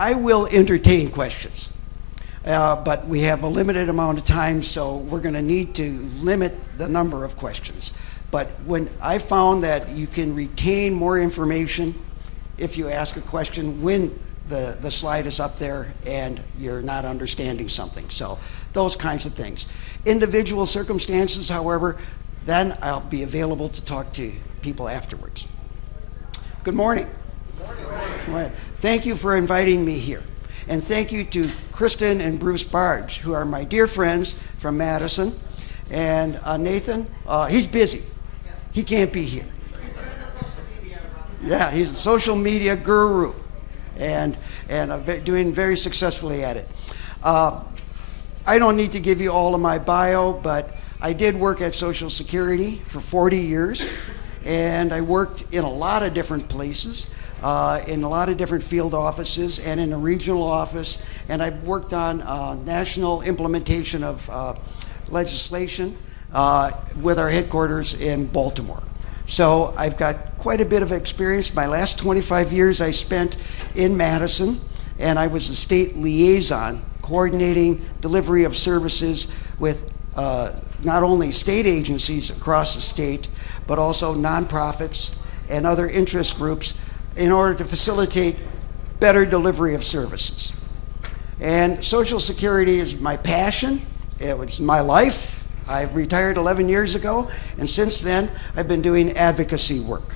I will entertain questions, but we have a limited amount of time, so we're going to need to limit the number of questions. But when I found that you can retain more information if you ask a question when the slide is up there and you're not understanding something. So those kinds of things. Individual circumstances, however, then I'll be available to talk to people afterwards. Good morning. Good morning. Thank you for inviting me here. And thank you to Kristen and Bruce Barge, who are my dear friends from Madison. And Nathan, he's busy. He can't be here. Yeah, he's a social media guru and doing very successfully at it. I don't need to give you all of my bio, but I did work at Social Security for 40 years, and I worked in a lot of different places, in a lot of different field offices and in a regional office, and I've worked on national implementation of legislation with our headquarters in Baltimore. So I've got quite a bit of experience. My last 25 years I spent in Madison, and I was the state liaison coordinating delivery of services with not only state agencies across the state, but also nonprofits and other interest groups in order to facilitate better delivery of services. And Social Security is my passion. It was my life. I retired 11 years ago, and since then I've been doing advocacy work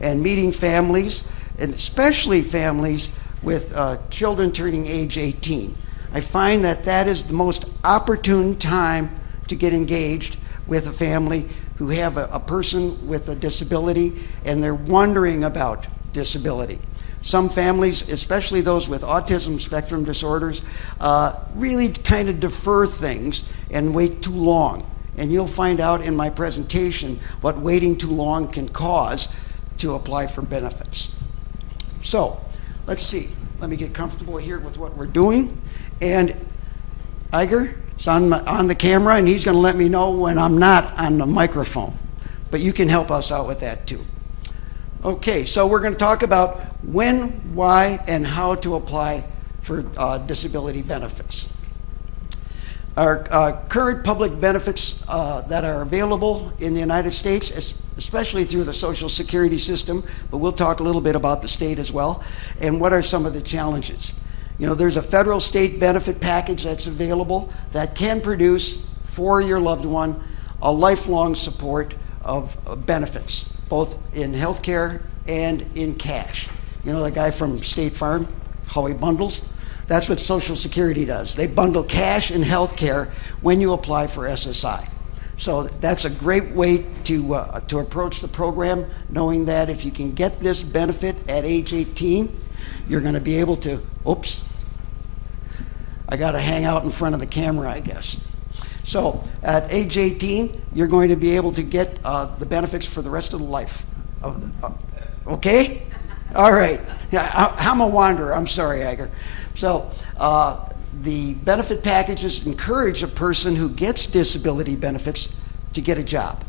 and meeting families, and especially families with children turning age 18. I find that that is the most opportune time to get engaged with a family who have a person with a disability and they're wondering about disability. Some families, especially those with autism spectrum disorders, really kind of defer things and wait too long. And you'll find out in my presentation what waiting too long can cause to apply for benefits. So, let's see. Let me get comfortable here with what we're doing. And Iger is on the camera, and he's going to let me know when I'm not on the microphone. But you can help us out with that too. Okay, so we're going to talk about when, why, and how to apply for disability benefits. Our current public benefits that are available in the United States, especially through the Social Security system, but we'll talk a little bit about the state as well, and what are some of the challenges. You know, there's a federal state benefit package that's available that can produce for your loved one a lifelong support of benefits, both in healthcare and in cash. You know the guy from State Farm, how he bundles? That's what Social Security does. They bundle cash and healthcare when you apply for SSI. So that's a great way to approach the program, knowing that if you can get this benefit at age 18, you're going to be able to, oops, I got to hang out in front of the camera, I guess. So at age 18, you're going to be able to get the benefits for the rest of the life. Okay? All right. Yeah, I'm a wanderer. I'm sorry, Iger. So the benefit packages encourage a person who gets disability benefits to get a job.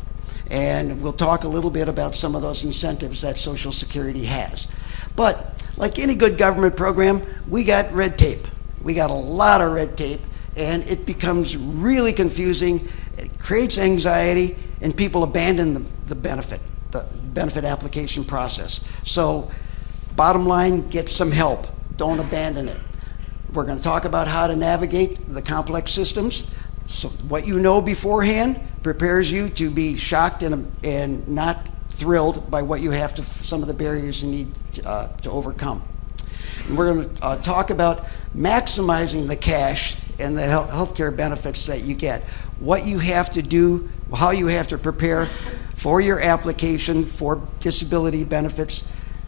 And we'll talk a little bit about some of those incentives that Social Security has. But like any good government program, we got red tape. We got a lot of red tape, and it becomes really confusing. It creates anxiety, and people abandon the benefit application process. So bottom line, get some help. Don't abandon it. We're going to talk about how to navigate the complex systems. So what you know beforehand prepares you to be shocked and not thrilled by what you have to, some of the barriers you need to overcome. And we're going to talk about maximizing the cash and the healthcare benefits that you get. What you have to do, how you have to prepare for your application for disability benefits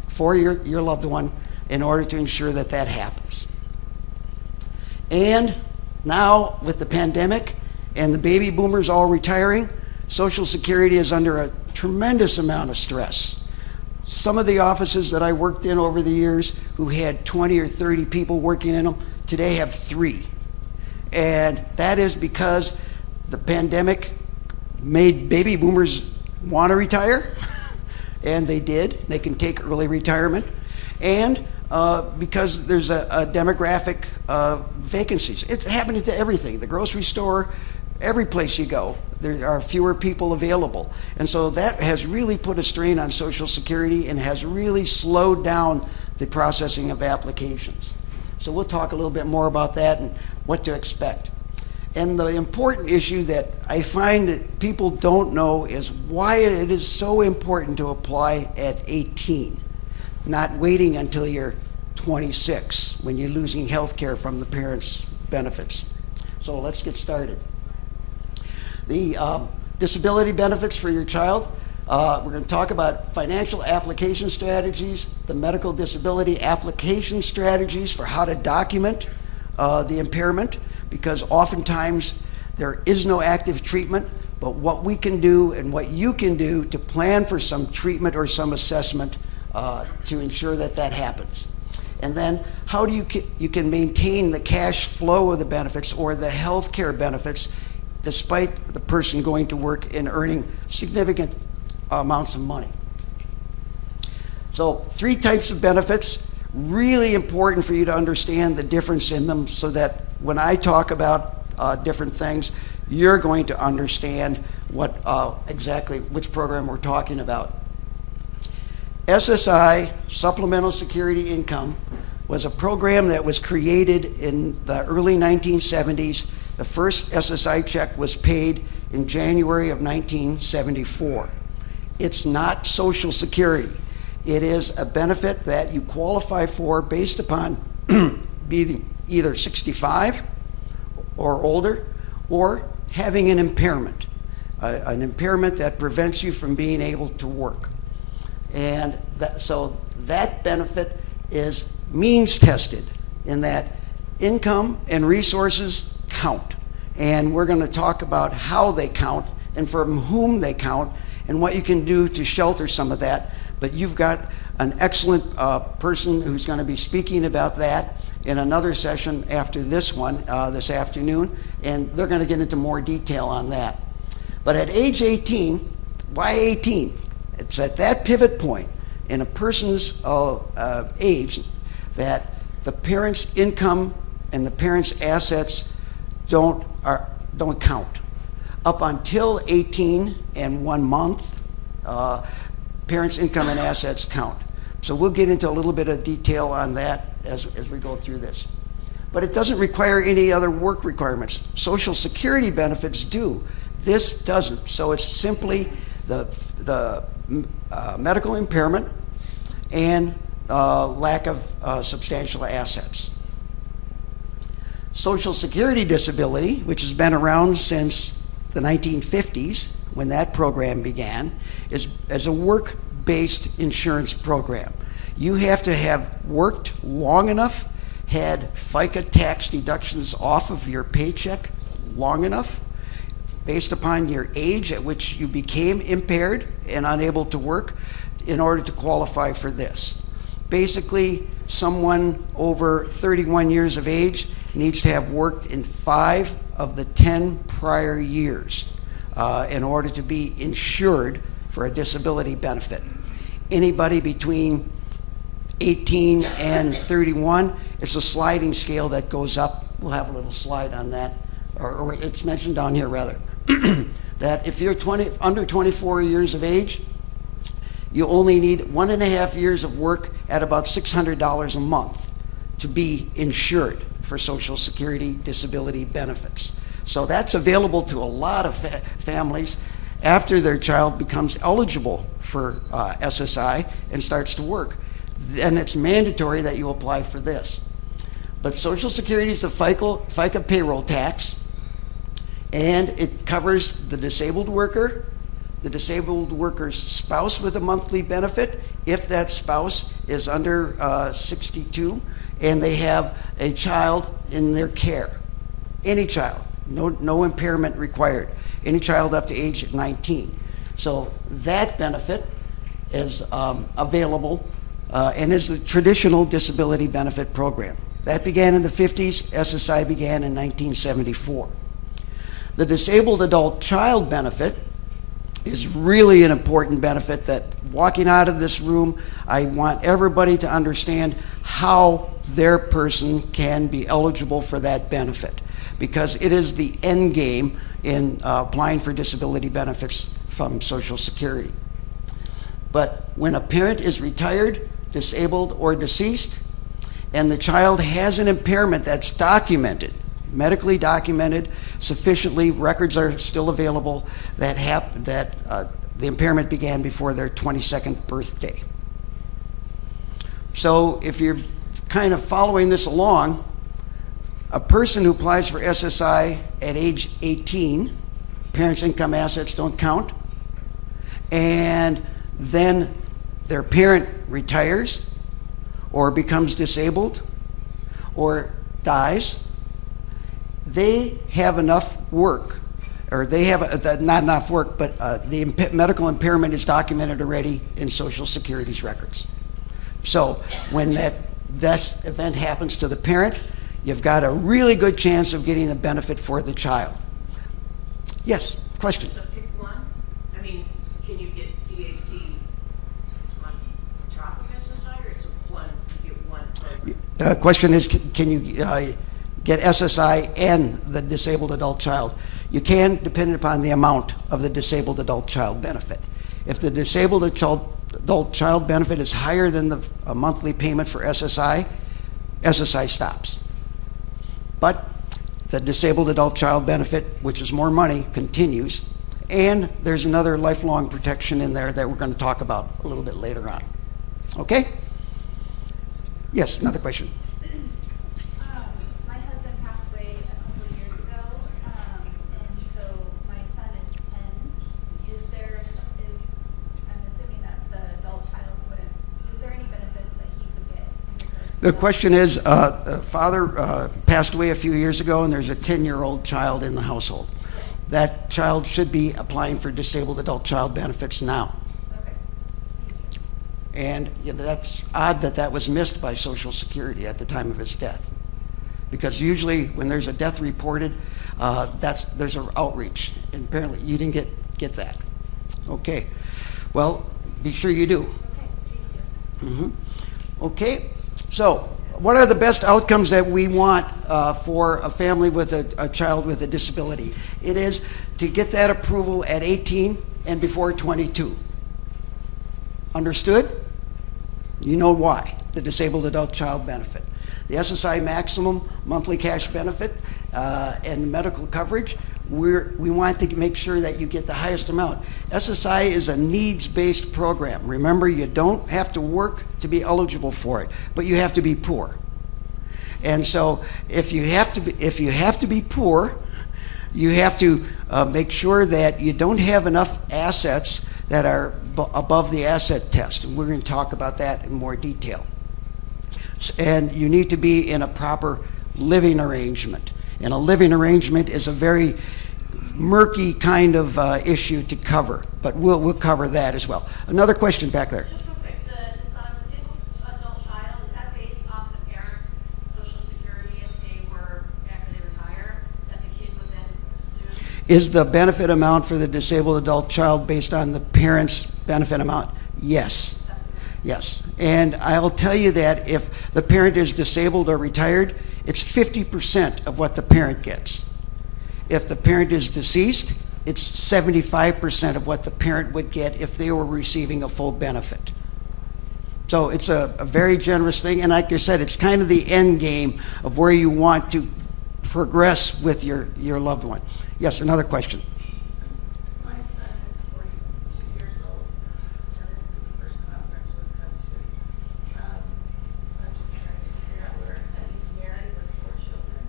for your loved one in order to ensure that that happens. And now with the pandemic and the baby boomers all retiring, Social Security is under a tremendous amount of stress. Some of the offices that I worked in over the years who had 20 or 30 people working in them today have 3. And that is because the pandemic made baby boomers want to retire, and they did. They can take early retirement. And because there's a demographic vacancies. It's happening to everything. The grocery store, every place you go, there are fewer people available. And so that has really put a strain on Social Security and has really slowed down the processing of applications. So we'll talk a little bit more about that and what to expect. And the important issue that I find that people don't know is why it is so important to apply at 18, not waiting until you're 26 when you're losing health care from the parents' benefits. So let's get started. The disability benefits for your child. We're going to talk about financial application strategies, the medical disability application strategies for how to document the impairment, because oftentimes there is no active treatment, but what we can do and what you can do to plan for some treatment or some assessment to ensure that that happens. And then how do you can maintain the cash flow of the benefits or the health care benefits despite the person going to work and earning significant amounts of money. So 3 types of benefits, really important for you to understand the difference in them so that when I talk about different things, you're going to understand what exactly which program we're talking about. SSI, Supplemental Security Income, was a program that was created in the early 1970s. The first SSI check was paid in January of 1974. It's not Social Security. It is a benefit that you qualify for based upon being either 65 or older or having an impairment that prevents you from being able to work. And so that benefit is means tested in that income and resources count. And we're going to talk about how they count and from whom they count and what you can do to shelter some of that. But you've got an excellent person who's going to be speaking about that in another session after this one this afternoon, and they're going to get into more detail on that. But at age 18, why 18? It's at that pivot point in a person's age that the parent's income and the parent's assets don't count. Up until 18 and 1 month, parents' income and assets count. So we'll get into a little bit of detail on that as we go through this. But it doesn't require any other work requirements. Social Security benefits do. This doesn't. So it's simply the medical impairment and lack of substantial assets. Social Security disability, which has been around since the 1950s, when that program began, is as a work-based insurance program. You have to have worked long enough, had FICA tax deductions off of your paycheck long enough, based upon your age at which you became impaired and unable to work, in order to qualify for this. Basically, someone over 31 years of age needs to have worked in 5 of the 10 prior years in order to be insured for a disability benefit. Anybody between 18 and 31, it's a sliding scale that goes up. We'll have a little slide on that, or it's mentioned down here rather, that if you're under 24 years of age, you only need 1.5 years of work at about $600 a month to be insured for Social Security disability benefits. So that's available to a lot of families after their child becomes eligible for SSI and starts to work. Then it's mandatory that you apply for this. But Social Security is the FICA payroll tax, and it covers the disabled worker, the disabled worker's spouse with a monthly benefit, if that spouse is under 62, and they have a child in their care. Any child, no impairment required. Any child up to age 19. So that benefit is available and is the traditional disability benefit program. That began in the 50s, SSI began in 1974. The disabled adult child benefit is really an important benefit that walking out of this room, I want everybody to understand how their person can be eligible for that benefit, because it is the end game in applying for disability benefits from Social Security. But when a parent is retired, disabled, or deceased, and the child has an impairment that's documented, medically documented sufficiently, records are still available, that the impairment began before their 22nd birthday. So if you're kind of following this along, a person who applies for SSI at age 18, parents' income assets don't count, and then their parent retires or becomes disabled or dies, they have enough work, or they have not enough work, but the medical impairment is documented already in Social Security's records. So when that event happens to the parent, you've got a really good chance of getting the benefit for the child. Yes, question? So pick one. I mean, can you get DAC on top of SSI, or it's one, you get one program? The question is, can you get SSI and the disabled adult child? You can, depending upon the amount of the disabled adult child benefit. If the disabled adult child benefit is higher than the monthly payment for SSI, SSI stops. But the disabled adult child benefit, which is more money, continues. And there's another lifelong protection in there that we're going to talk about a little bit later on. Okay? Yes, another question. My husband passed away a couple of years ago, and so my son is 10. I'm assuming that the adult child wouldn't, is there any benefits that he could get? The question is, father passed away a few years ago, and there's a 10-year-old child in the household. That child should be applying for disabled adult child benefits now. Okay. And that's odd that that was missed by Social Security at the time of his death. Because usually when there's a death reported, there's an outreach. And apparently you didn't get that. Okay. Well, be sure you do. Okay, thank you. Okay. So what are the best outcomes that we want for a family with a child with a disability? It is to get that approval at 18 and before 22. Understood? You know why, the disabled adult child benefit. The SSI maximum monthly cash benefit and medical coverage, we want to make sure that you get the highest amount. SSI is a needs-based program. Remember, you don't have to work to be eligible for it, but you have to be poor. And so if you have to be poor, you have to make sure that you don't have enough assets that are above the asset test. And we're going to talk about that in more detail. And you need to be in a proper living arrangement. And a living arrangement is a very murky kind of issue to cover, but we'll cover that as well. Another question back there. Just real quick, the disabled adult child, is that based off the parents' Social Security if they were, after they retire, that the kid would then assume? Is the benefit amount for the disabled adult child based on the parent's benefit amount? Yes. Yes. And I'll tell you that if the parent is disabled or retired, it's 50% of what the parent gets. If the parent is deceased, it's 75% of what the parent would get if they were receiving a full benefit. So it's a very generous thing, and like I said, it's kind of the end game of where you want to progress with your loved one. Yes, another question. My son is 42 years old, and this is the first conference we've come to. I'm just trying to figure out where, and he's married with 4 children.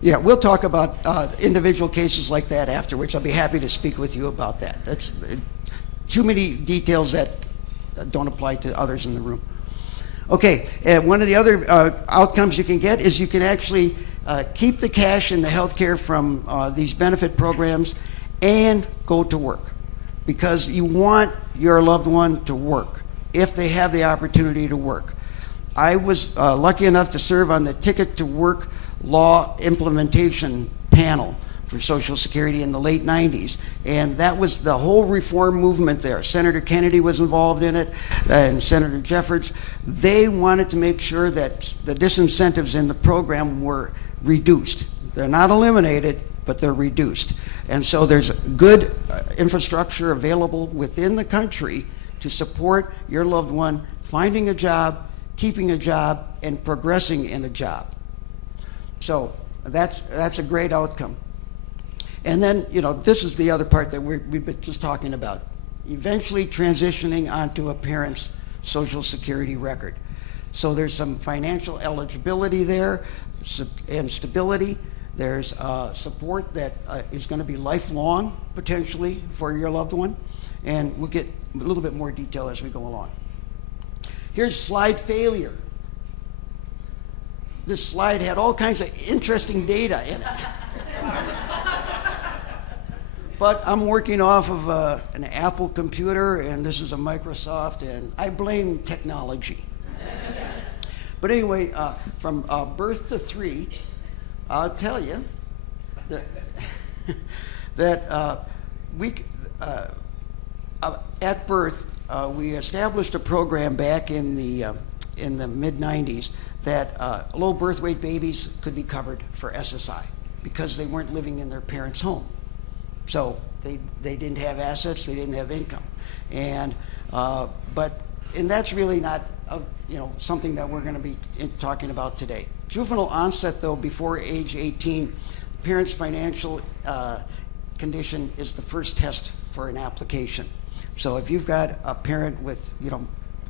Yeah, we'll talk about individual cases like that afterwards. I'll be happy to speak with you about that. That's too many details that don't apply to others in the room. Okay, one of the other outcomes you can get is you can actually keep the cash and the health care from these benefit programs and go to work, because you want your loved one to work if they have the opportunity to work. I was lucky enough to serve on the Ticket to Work law implementation panel for Social Security in the late 90s. And that was the whole reform movement there. Senator Kennedy was involved in it, and Senator Jeffords. They wanted to make sure that the disincentives in the program were reduced. They're not eliminated, but they're reduced. And so there's good infrastructure available within the country to support your loved one finding a job, keeping a job, and progressing in a job. So that's a great outcome. And then, this is the other part that we've been just talking about. Eventually transitioning onto a parent's Social Security record. So there's some financial eligibility there and stability. There's support that is going to be lifelong, potentially, for your loved one. And we'll get a little bit more detail as we go along. Here's slide failure. This slide had all kinds of interesting data in it. But I'm working off of an Apple computer, and this is a Microsoft, and I blame technology. But anyway, from birth to 3, I'll tell you that at birth, we established a program back in the mid-90s that low birth weight babies could be covered for SSI because they weren't living in their parents' home. So they didn't have assets, they didn't have income, and that's really not something that we're going to be talking about today. Juvenile onset, though, before age 18, parents' financial condition is the first test for an application. So if you've got a parent with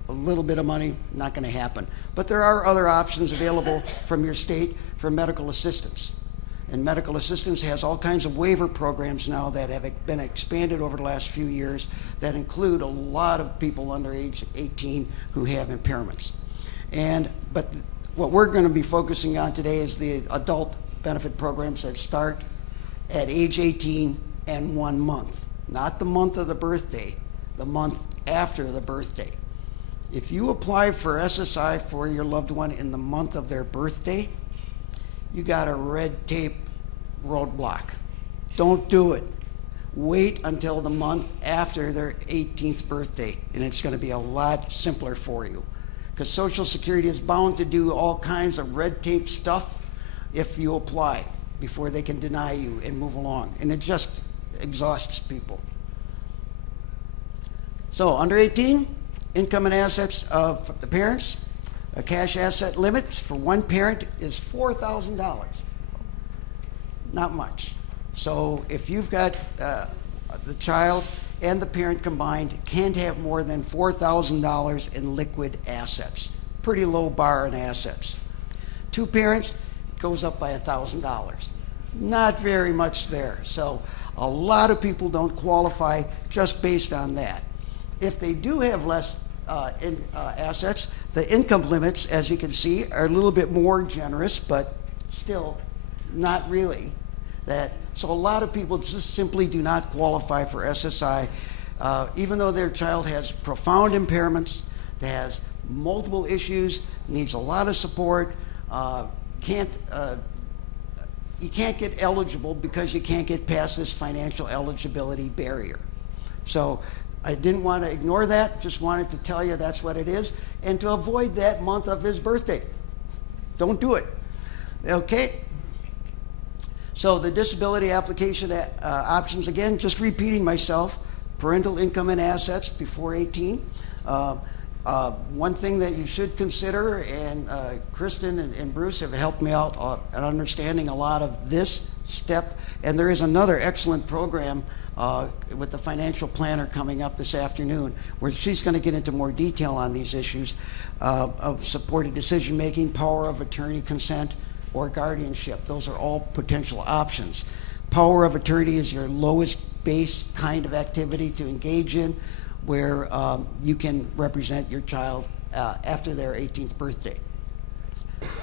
a little bit of money, not going to happen. But there are other options available from your state for medical assistance. And medical assistance has all kinds of waiver programs now that have been expanded over the last few years that include a lot of people under age 18 who have impairments. But what we're going to be focusing on today is the adult benefit programs that start at age 18 and 1 month. Not the month of the birthday, the month after the birthday. If you apply for SSI for your loved one in the month of their birthday, you got a red tape roadblock. Don't do it. Wait until the month after their 18th birthday, and it's going to be a lot simpler for you. Because Social Security is bound to do all kinds of red tape stuff if you apply before they can deny you and move along. And it just exhausts people. So under 18, income and assets of the parents. A cash asset limit for one parent is $4,000. Not much. So if you've got the child and the parent combined, can't have more than $4,000 in liquid assets. Pretty low bar in assets. 2 parents, it goes up by $1,000. Not very much there. So a lot of people don't qualify just based on that. If they do have less assets, the income limits, as you can see, are a little bit more generous, but still not really. So a lot of people just simply do not qualify for SSI, even though their child has profound impairments, that has multiple issues, needs a lot of support, you can't get eligible because you can't get past this financial eligibility barrier. So I didn't want to ignore that, just wanted to tell you that's what it is, and to avoid that month of his birthday. Don't do it. Okay? So the disability application options, again, just repeating myself, parental income and assets before 18. One thing that you should consider, and Kristen and Bruce have helped me out in understanding a lot of this step, and there is another excellent program with the financial planner coming up this afternoon, where she's going to get into more detail on these issues of supported decision-making, power of attorney consent, or guardianship. Those are all potential options. Power of attorney is your lowest base kind of activity to engage in, where you can represent your child after their 18th birthday.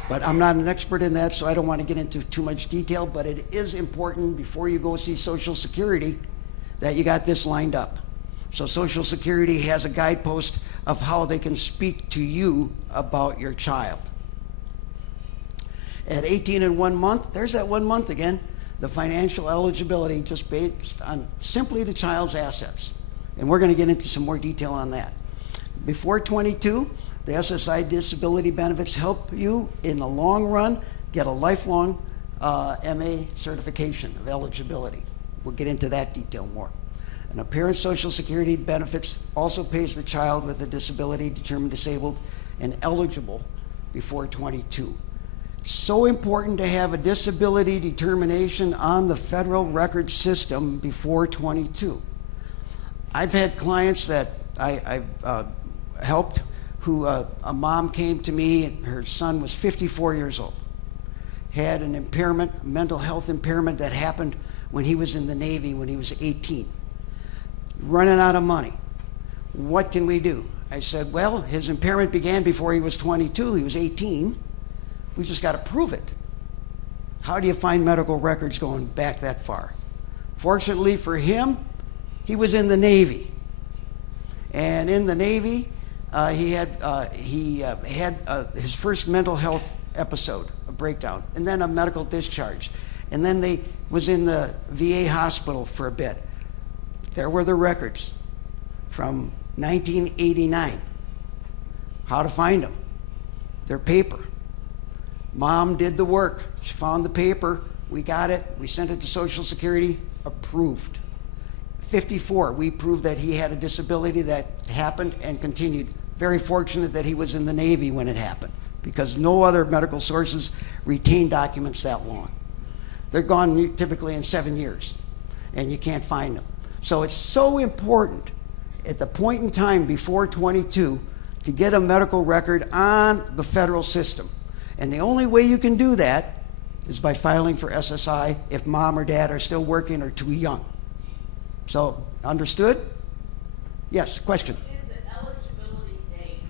But I'm not an expert in that, so I don't want to get into too much detail, but it is important before you go see Social Security that you got this lined up. So Social Security has a guidepost of how they can speak to you about your child. At 18 and 1 month, there's that 1 month again, the financial eligibility just based on simply the child's assets. And we're going to get into some more detail on that. Before 22, the SSI disability benefits help you in the long run get a lifelong MA certification of eligibility. We'll get into that detail more. And a parent's Social Security benefits also pays the child with a disability determined disabled and eligible before 22. So important to have a disability determination on the federal record system before 22. I've had clients that I've helped who a mom came to me and her son was 54 years old, had an impairment, mental health impairment that happened when he was in the Navy when he was 18, running out of money. What can we do? I said, well, his impairment began before he was 22, he was 18. We just got to prove it. How do you find medical records going back that far? Fortunately for him, he was in the Navy. And in the Navy, he had his first mental health episode, a breakdown, and then a medical discharge. And then they was in the VA hospital for a bit. There were the records from 1989. How to find them? Their paper. Mom did the work. She found the paper. We got it. We sent it to Social Security. Approved. 54, we proved that he had a disability that happened and continued. Very fortunate that he was in the Navy when it happened, because no other medical sources retain documents that long. They're gone typically in 7 years, and you can't find them. So it's so important at the point in time before 22 to get a medical record on the federal system. And the only way you can do that is by filing for SSI if mom or dad are still working or too young. So, understood? Yes, question. Is the eligibility date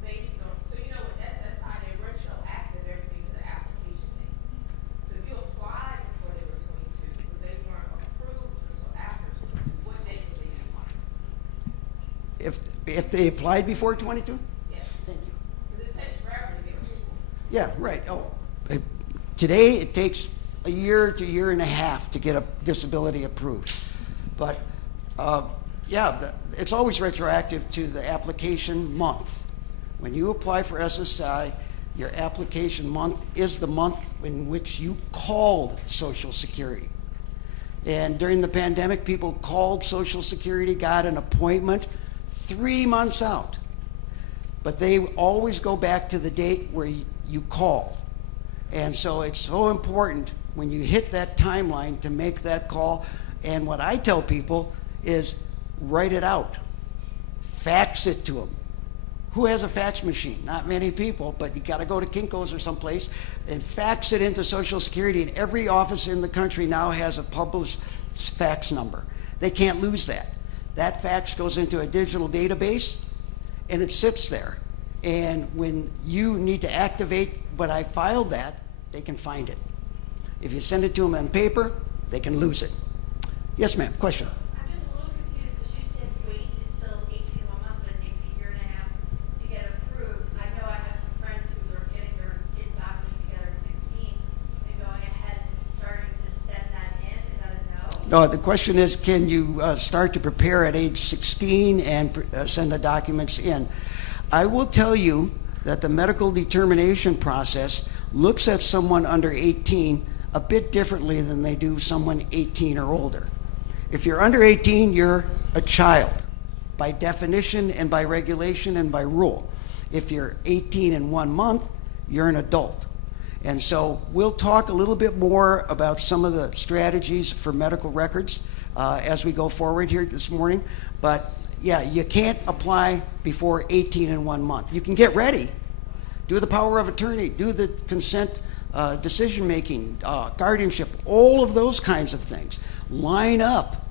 based on, so you know with SSI, they retroactive everything to the application date. So if you applied before they were 22, but they weren't approved until after 22, what date did they apply? If they applied before 22? Yes. Thank you. Because it takes forever to get approval. Yeah, right. Today it takes a year to year and a half to get a disability approved. But it's always retroactive to the application month. When you apply for SSI, your application month is the month in which you called Social Security. And during the pandemic, people called Social Security, got an appointment 3 months out. But they always go back to the date where you called. And so it's so important when you hit that timeline to make that call. And what I tell people is write it out. Fax it to them. Who has a fax machine? Not many people, but you got to go to Konkol's or someplace and fax it into Social Security. And every office in the country now has a published fax number. They can't lose that. That fax goes into a digital database and it sits there. And when you need to activate, but I filed that, they can find it. If you send it to them on paper, they can lose it. Yes, ma'am. Question. I'm just a little confused because you said wait until 18 months, but it takes a year and a half to get approved. I know I have some friends who are getting their kids' documents together at 16 and going ahead and starting to send that in. Is that a no? No, the question is, can you start to prepare at age 16 and send the documents in? I will tell you that the medical determination process looks at someone under 18 a bit differently than they do someone 18 or older. If you're under 18, you're a child by definition and by regulation and by rule. If you're 18 and 1 month, you're an adult. And so we'll talk a little bit more about some of the strategies for medical records as we go forward here this morning. But yeah, you can't apply before 18 and 1 month. You can get ready, do the power of attorney, do the consent decision-making, guardianship, all of those kinds of things. Line up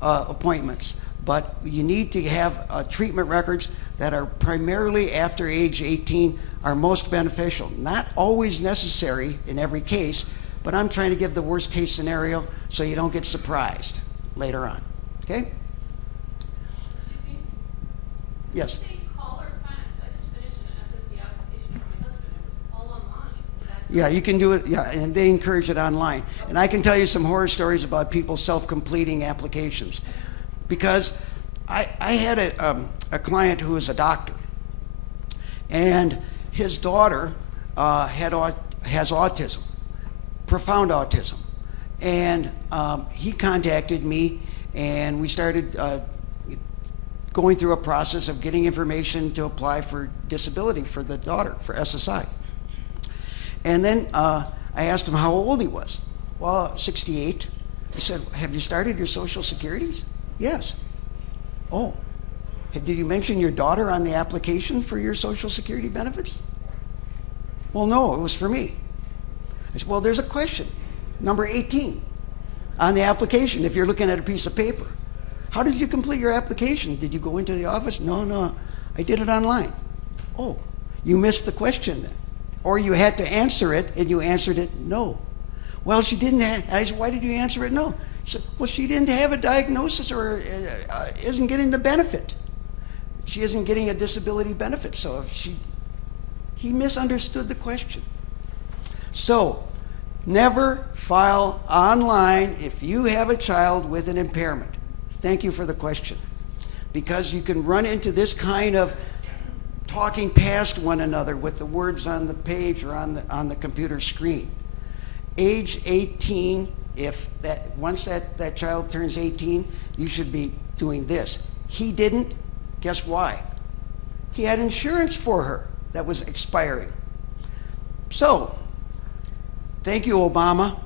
appointments, but you need to have treatment records that are primarily after age 18 are most beneficial. Not always necessary in every case, but I'm trying to give the worst case scenario so you don't get surprised later on. Okay? Excuse me? Yes. Say call or fax. I just finished an SSD application for my husband. It was all online. Is that Yeah, you can do it. Yeah, and they encourage it online. And I can tell you some horror stories about people self-completing applications, because I had a client who was a doctor, and his daughter has autism, profound autism, and he contacted me, and we started going through a process of getting information to apply for disability for the daughter, for SSI. And then I asked him how old he was. Well, 68. I said, have you started your Social Securities? Yes. Oh, did you mention your daughter on the application for your Social Security benefits? Well, no, it was for me. I said, well, there's a question, number 18, on the application, if you're looking at a piece of paper. How did you complete your application? Did you go into the office? No, I did it online. Oh, you missed the question then. Or you had to answer it, and you answered it no. Well, she didn't have, I said, why did you answer it no? She said, well, she didn't have a diagnosis or isn't getting the benefit. She isn't getting a disability benefit, so he misunderstood the question. So, never file online if you have a child with an impairment. Thank you for the question. Because you can run into this kind of talking past one another with the words on the page or on the computer screen. Age 18, once that child turns 18, you should be doing this. He didn't. Guess why? He had insurance for her that was expiring. So, thank you, Obama.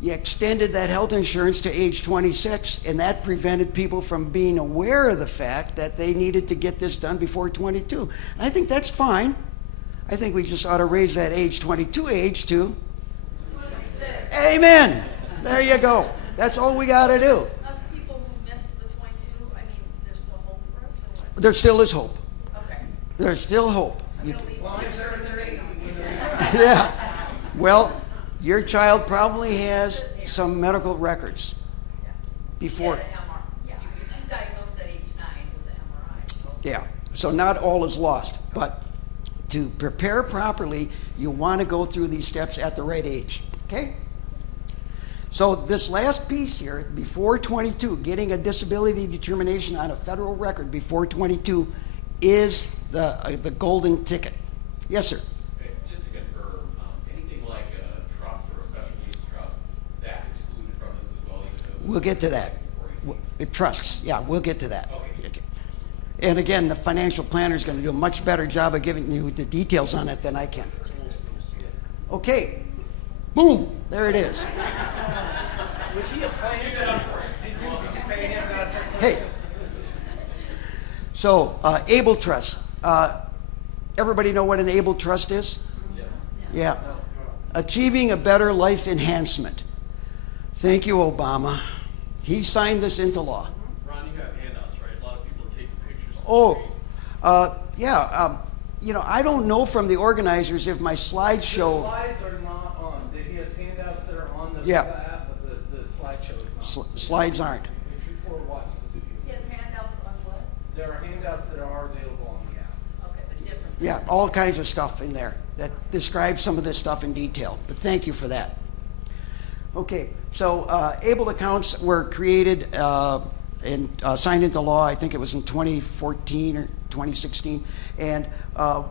You extended that health insurance to age 26, and that prevented people from being aware of the fact that they needed to get this done before 22. And I think that's fine. I think we just ought to raise that age 22 age to 26. Amen. There you go. That's all we got to do. Us people who miss the 22, I mean, there's still hope for us, or what? There still is hope. Okay. There's still hope. You- It'll be- yeah. Well, your child probably has some medical records before. Yeah, she's diagnosed at age 9 with the MRI. So. Yeah. So not all is lost, but to prepare properly, you want to go through these steps at the right age. Okay? So this last piece here, before 22, getting a disability determination on a federal record before 22 is the golden ticket. Yes, sir. Okay, just to confirm, anything like a trust or a special needs trust, that's excluded from this as well? Even though We'll get to that. before you- Trusts, yeah, we'll get to that. Okay. And again, the financial planner is going to do a much better job of giving you the details on it than I can. Okay, boom, there it is. Was he a plan? Did you pay him to ask that question? Hey, so Able Trust. Everybody know what an Able Trust is? Yes. Yeah. Achieving a better life enhancement. Thank you, Obama. He signed this into law. Ron, you have handouts, right? A lot of people are taking pictures. of the Oh, screen. yeah. I don't know from the organizers if my The slideshow slides are not on. He has handouts that are on the Yeah. app, but the slideshow is not. slides aren't. If you forward watch the video, He has handouts on what? there are handouts that are available on the app. Okay, but different. Yeah, all kinds of stuff in there that describes some of this stuff in detail. But thank you for that. Okay, so Able accounts were created and signed into law. I think it was in 2014 or 2016. And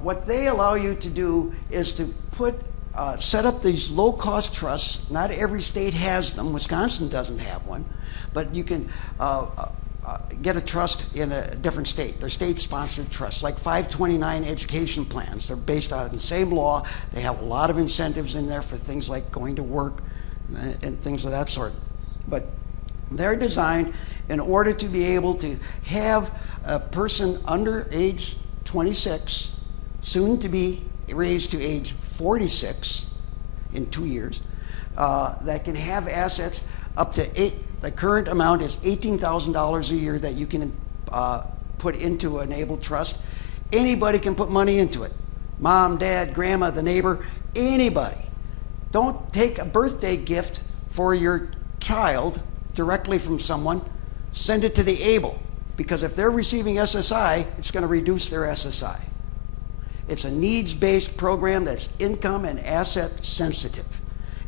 what they allow you to do is to set up these low-cost trusts. Not every state has them. Wisconsin doesn't have one, but you can get a trust in a different state. They're state-sponsored trusts, like 529 education plans. They're based on the same law. They have a lot of incentives in there for things like going to work and things of that sort. But they're designed in order to be able to have a person under age 26, soon to be raised to age 46 in 2 years, that can have assets up to the current amount is $18,000 a year that you can put into an Able Trust. Anybody can put money into it. Mom, dad, grandma, the neighbor, anybody. Don't take a birthday gift for your child directly from someone. Send it to the Able, because if they're receiving SSI, it's going to reduce their SSI. It's a needs-based program that's income and asset sensitive.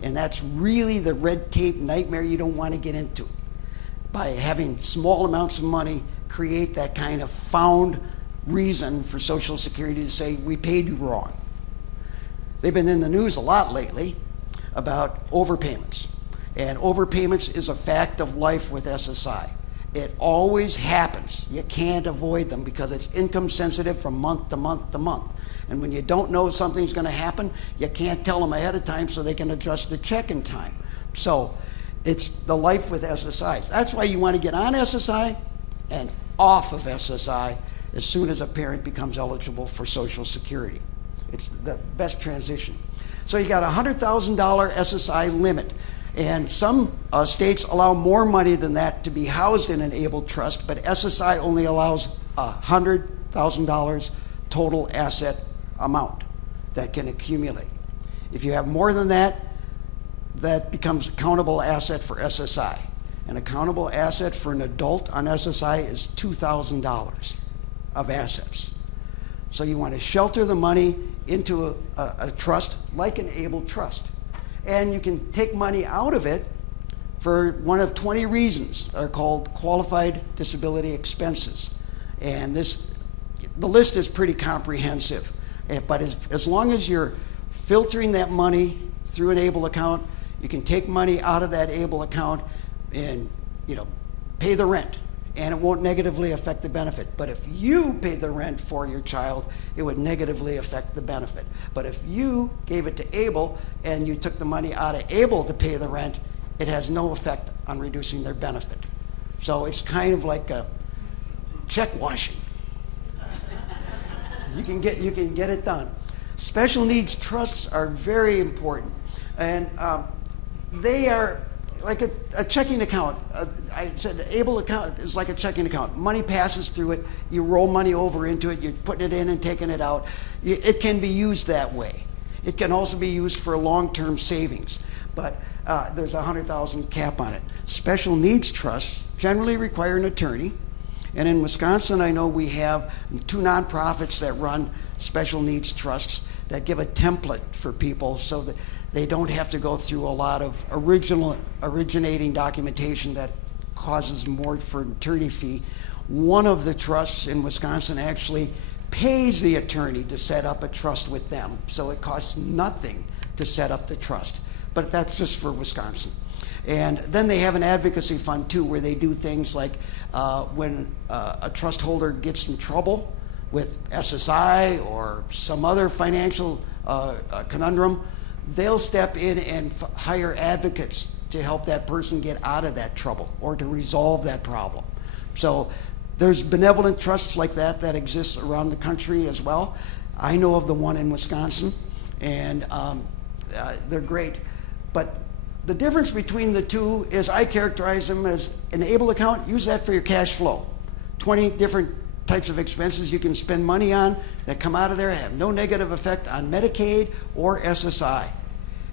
And that's really the red tape nightmare you don't want to get into. By having small amounts of money create that kind of found reason for Social Security to say, we paid you wrong. They've been in the news a lot lately about overpayments. And overpayments is a fact of life with SSI. It always happens. You can't avoid them because it's income sensitive from month to month to month. And when you don't know something's going to happen, you can't tell them ahead of time so they can adjust the check in time. So it's the life with SSI. That's why you want to get on SSI and off of SSI as soon as a parent becomes eligible for Social Security. It's the best transition. So you got a $100,000 SSI limit. And some states allow more money than that to be housed in an able trust, but SSI only allows $100,000 total asset amount that can accumulate. If you have more than that, that becomes accountable asset for SSI. An accountable asset for an adult on SSI is $2,000 of assets. So you want to shelter the money into a trust like an able trust. And you can take money out of it for one of 20 reasons that are called qualified disability expenses. And the list is pretty comprehensive. But as long as you're filtering that money through an ABLE account, you can take money out of that ABLE account and pay the rent, and it won't negatively affect the benefit. But if you paid the rent for your child, it would negatively affect the benefit. But if you gave it to ABLE and you took the money out of ABLE to pay the rent, it has no effect on reducing their benefit. So it's kind of like a check washing. You can get it done. Special needs trusts are very important, and they are like a checking account. I said ABLE account is like a checking account. Money passes through it. You roll money over into it. You're putting it in and taking it out. It can be used that way. It can also be used for long-term savings, but there's a $100,000 cap on it. Special needs trusts generally require an attorney. And in Wisconsin, I know we have 2 nonprofits that run special needs trusts that give a template for people so that they don't have to go through a lot of originating documentation that causes more for an attorney fee. One of the trusts in Wisconsin actually pays the attorney to set up a trust with them, so it costs nothing to set up the trust. But that's just for Wisconsin. And then they have an advocacy fund too, where they do things like when a trust holder gets in trouble with SSI or some other financial conundrum, they'll step in and hire advocates to help that person get out of that trouble or to resolve that problem. So there's benevolent trusts like that exist around the country as well. I know of the one in Wisconsin, and they're great. But the difference between the two is I characterize them as an ABLE account. Use that for your cash flow. 20 different types of expenses you can spend money on that come out of there have no negative effect on Medicaid or SSI.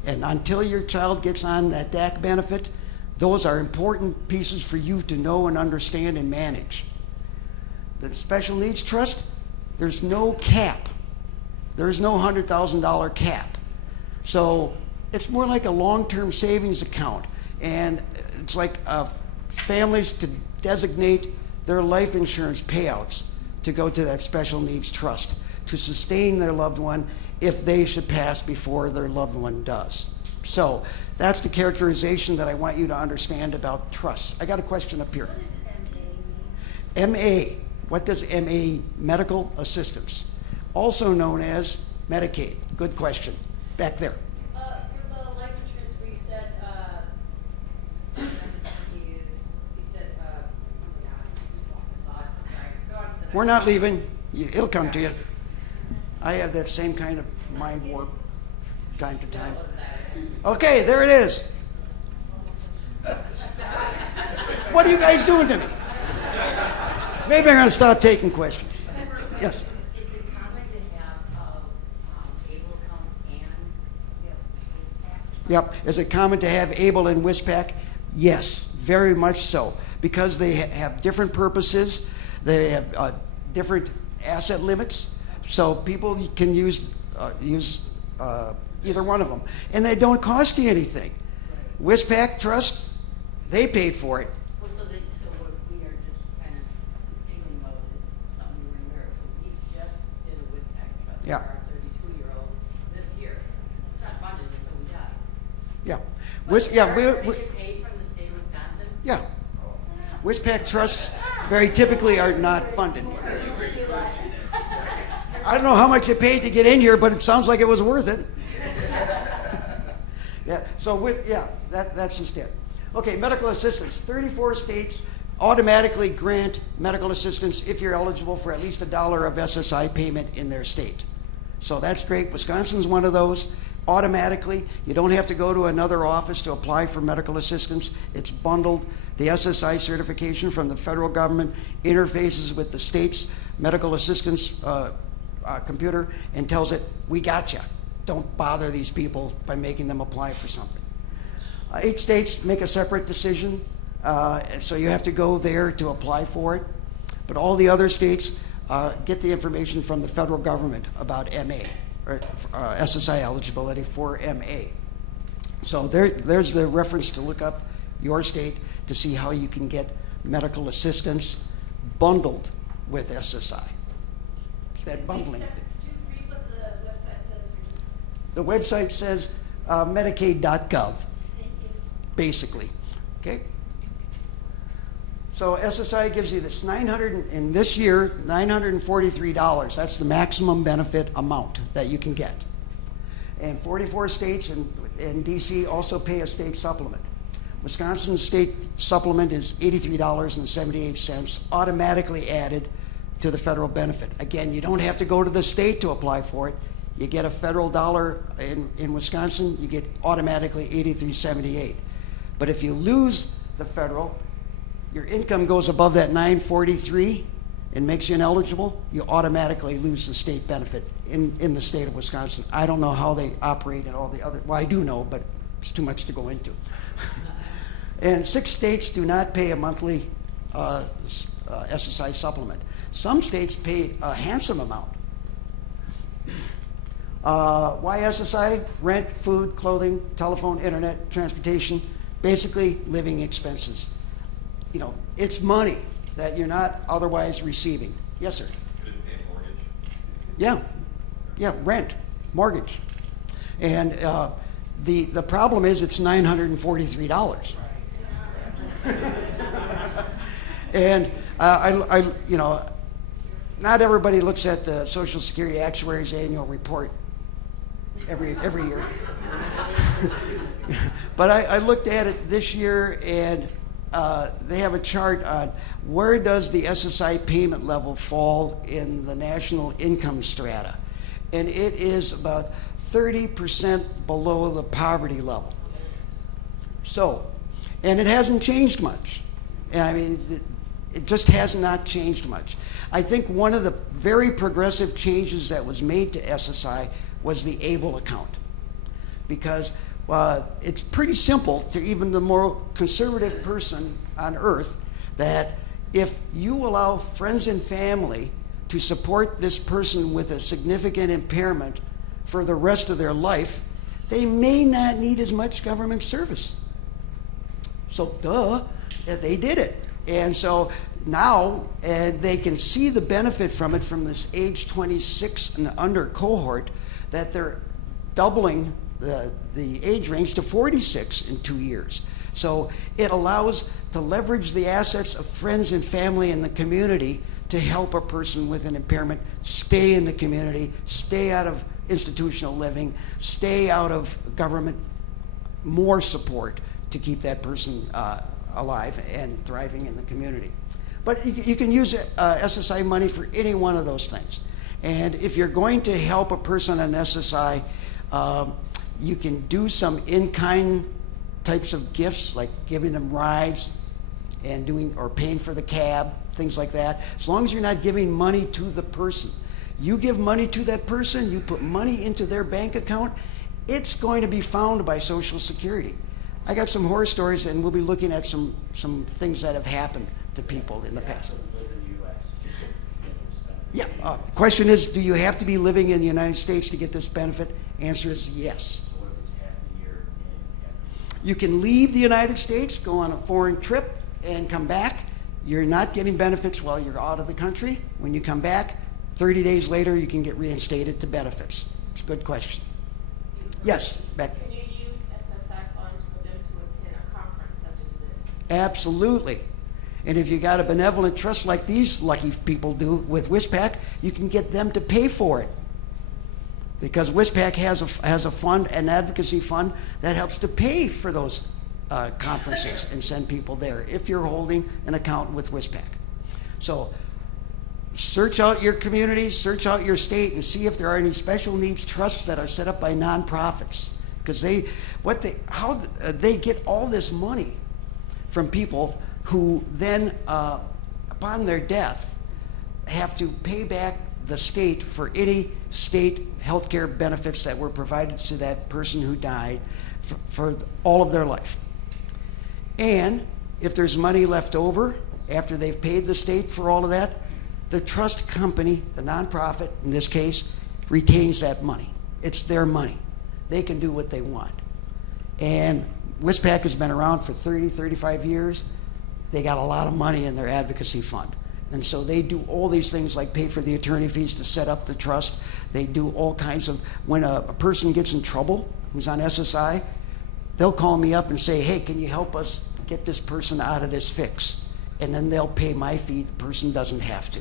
And until your child gets on that DAC benefit, those are important pieces for you to know and understand and manage. The special needs trust, there's no cap. There's no $100,000 cap. So it's more like a long-term savings account. And it's like families could designate their life insurance payouts to go to that special needs trust to sustain their loved one if they should pass before their loved one does. So that's the characterization that I want you to understand about trusts. I got a question up here. What does MA mean? MA, what does MA, medical assistance, also known as Medicaid? Good question. Back there. For the life insurance where you said, you said, oh my God, I just lost my thought. I'm sorry. Go on to the We're next not leaving. It'll come to you. I have that same kind of mind warp time to time. Okay, there it is. What are you guys doing to me? Maybe I'm going to stop taking questions. Yes. Is it common to have able account and Yep. Is it common to have ABLE and WISPAC? Yes, very much so. Because they have different purposes, they have different asset limits. So people can use either one of them, and they don't cost you anything. WISPAC Trust, they paid for it. Well, so what we are just kind of thinking about is something we were aware of. So we just did a WISPAC trust Yeah. for our 32-year-old this year. It's not funded until we die. Yeah, But yeah, they get paid from the state of Wisconsin? yeah. WISPAC trusts very typically are not funded. I don't know how much you paid to get in here, but it sounds like it was worth it. Yeah, so that's just it. Okay, medical assistance. 34 states automatically grant medical assistance if you're eligible for at least $1 of SSI payment in their state. So that's great. Wisconsin's one of those. Automatically, you don't have to go to another office to apply for medical assistance. It's bundled. The SSI certification from the federal government interfaces with the state's medical assistance computer and tells it, we got you. Don't bother these people by making them apply for something. 8 states make a separate decision, so you have to go there to apply for it. But all the other states get the information from the federal government about MA, or SSI eligibility for MA. So there's the reference to look up your state to see how you can get medical assistance bundled with SSI. It's that bundling thing. Could you read what the website says, or just? The website says Medicaid.gov, Thank you. basically. Okay? So SSI gives you this in this year, $943. That's the maximum benefit amount that you can get. And 44 states and DC also pay a state supplement. Wisconsin's state supplement is $83.78, automatically added to the federal benefit. Again, you don't have to go to the state to apply for it. You get a federal dollar in Wisconsin, you get automatically $83.78. But if you lose the federal, your income goes above that $943 and makes you ineligible, you automatically lose the state benefit in the state of Wisconsin. I don't know how they operate in all the other, well, I do know, but it's too much to go into. And 6 states do not pay a monthly SSI supplement. Some states pay a handsome amount. Why SSI? Rent, food, clothing, telephone, internet, transportation, basically living expenses. You know, it's money that you're not otherwise receiving. Yes, sir. Could it pay a mortgage? Yeah, rent, mortgage. And the problem is it's $943. And not everybody looks at the Social Security Actuary's annual report every year. But I looked at it this year, and they have a chart on where does the SSI payment level fall in the national income strata. And it is about 30% below the poverty level. So, and it hasn't changed much. I mean, it just has not changed much. I think one of the very progressive changes that was made to SSI was the ABLE account. Because it's pretty simple to even the more conservative person on earth that if you allow friends and family to support this person with a significant impairment for the rest of their life, they may not need as much government service. So, they did it. And so now they can see the benefit from it from this age 26 and under cohort, that they're doubling the age range to 46 in 2 years. So it allows to leverage the assets of friends and family in the community to help a person with an impairment stay in the community, stay out of institutional living, stay out of government, more support to keep that person alive and thriving in the community. But you can use SSI money for any one of those things. And if you're going to help a person on SSI, you can do some in-kind types of gifts, like giving them rides and paying for the cab, things like that. As long as you're not giving money to the person. You give money to that person, you put money into their bank account, it's going to be found by Social Security. I got some horror stories, and we'll be looking at some things that have happened to people in the past. You have to live in the U.S. to get this benefit. Yeah, the question is, do you have to be living in the United States to get this benefit? Answer is yes. So what if it's half the year and half the year? You can leave the United States, go on a foreign trip, and come back. You're not getting benefits while you're out of the country. When you come back, 30 days later, you can get reinstated to benefits. It's a good question. Yes, Beck. Can you use SSI funds for them to attend a conference such as this? Absolutely. And if you got a benevolent trust like these lucky people do with WISPAC, you can get them to pay for it. Because WISPAC has a fund, an advocacy fund, that helps to pay for those conferences and send people there if you're holding an account with WISPAC. So search out your community, search out your state, and see if there are any special needs trusts that are set up by nonprofits. Because they get all this money from people who then, upon their death, have to pay back the state for any state health care benefits that were provided to that person who died for all of their life. And if there's money left over after they've paid the state for all of that, the trust company, the nonprofit in this case, retains that money. It's their money. They can do what they want. And WISPAC has been around for 30, 35 years. They got a lot of money in their advocacy fund. And so they do all these things like pay for the attorney fees to set up the trust. They do all kinds of, when a person gets in trouble who's on SSI, they'll call me up and say, hey, can you help us get this person out of this fix? And then they'll pay my fee. The person doesn't have to.